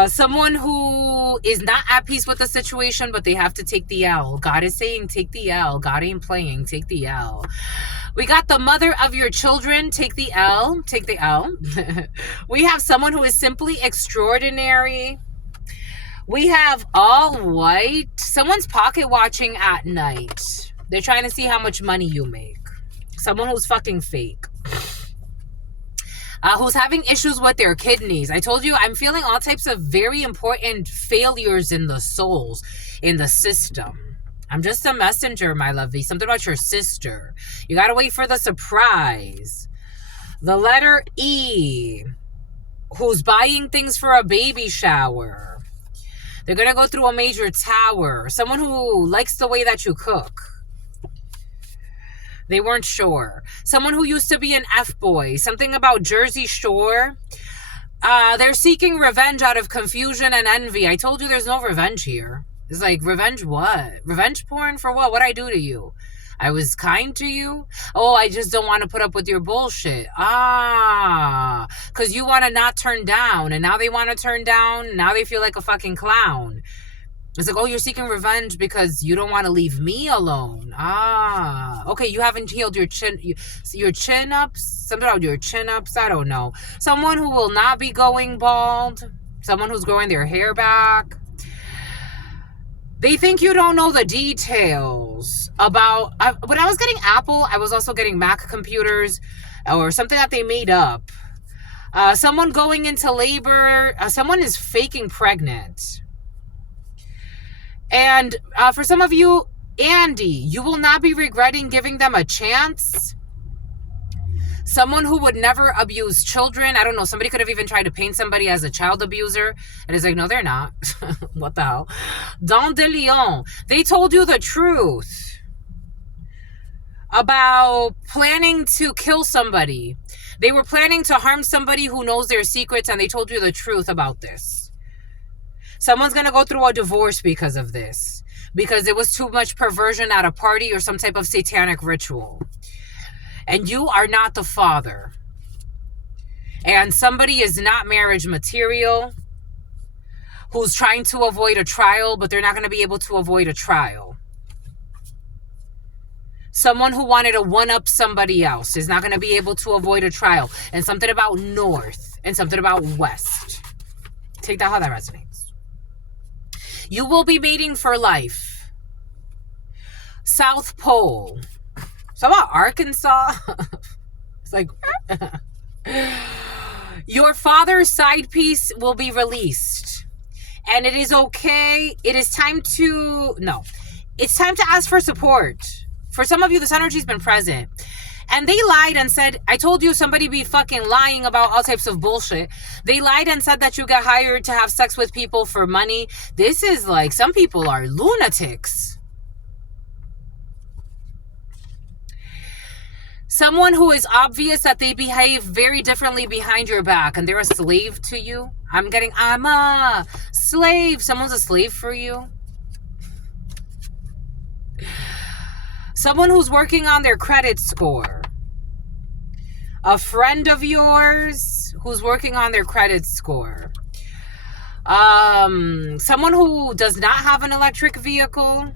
Someone who is not at peace with the situation, but they have to take the L. God is saying, take the L. God ain't playing. Take the L. We got the mother of your children. Take the L. Take the L. We have someone who is simply extraordinary. We have all white. Someone's pocket watching at night. They're trying to see how much money you make. Someone who's fucking fake. Who's having issues with their kidneys. I told you, I'm feeling all types of very important failures in the souls, in the system. I'm just a messenger, my lovely. Something about your sister. You gotta wait for the surprise. The letter E. Who's buying things for a baby shower. They're gonna go through a major tower. Someone who likes the way that you cook. They weren't sure. Someone who used to be an F-boy. Something about Jersey Shore. They're seeking revenge out of confusion and envy. I told you there's no revenge here. It's like, revenge what? Revenge porn for what? What'd I do to you? I was kind to you? Oh, I just don't want to put up with your bullshit. Because you want to not turn down. And now they want to turn down. Now they feel like a fucking clown. It's like, oh, you're seeking revenge because you don't want to leave me alone. Okay, you haven't healed your chin ups. Something about your chin ups. I don't know. Someone who will not be going bald. Someone who's growing their hair back. They think you don't know the details about... when I was getting Apple, I was also getting Mac computers or something that they made up. Someone going into labor. Someone is faking pregnant. And for some of you, Andy, you will not be regretting giving them a chance. Someone who would never abuse children. I don't know. Somebody could have even tried to paint somebody as a child abuser. And it's like, no, they're not. What the hell? Don de Leon. They told you the truth about planning to kill somebody. They were planning to harm somebody who knows their secrets, and they told you the truth about this. Someone's going to go through a divorce because of this. Because it was too much perversion at a party or some type of satanic ritual. And you are not the father. And somebody is not marriage material who's trying to avoid a trial, but they're not going to be able to avoid a trial. Someone who wanted to one-up somebody else is not going to be able to avoid a trial. And something about north and something about west. Take that how that resonates. You will be mating for life. South Pole. So about Arkansas. It's like... Your father's side piece will be released. And it is okay. It is time to... No. It's time to ask for support. For some of you, this energy's been present. And they lied and said, I told you somebody be fucking lying about all types of bullshit. They lied and said that you get hired to have sex with people for money. This is like, some people are lunatics. Someone who is obvious that they behave very differently behind your back and they're a slave to you. I'm a slave. Someone's a slave for you. Someone who's working on their credit score. A friend of yours who's working on their credit score. Someone who does not have an electric vehicle.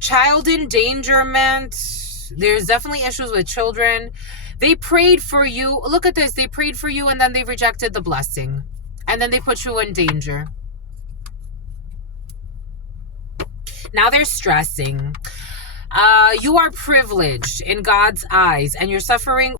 Child endangerment. There's definitely issues with children. They prayed for you. Look at this. They prayed for you and then they rejected the blessing. And then they put you in danger. Now they're stressing. You are privileged in God's eyes and you're suffering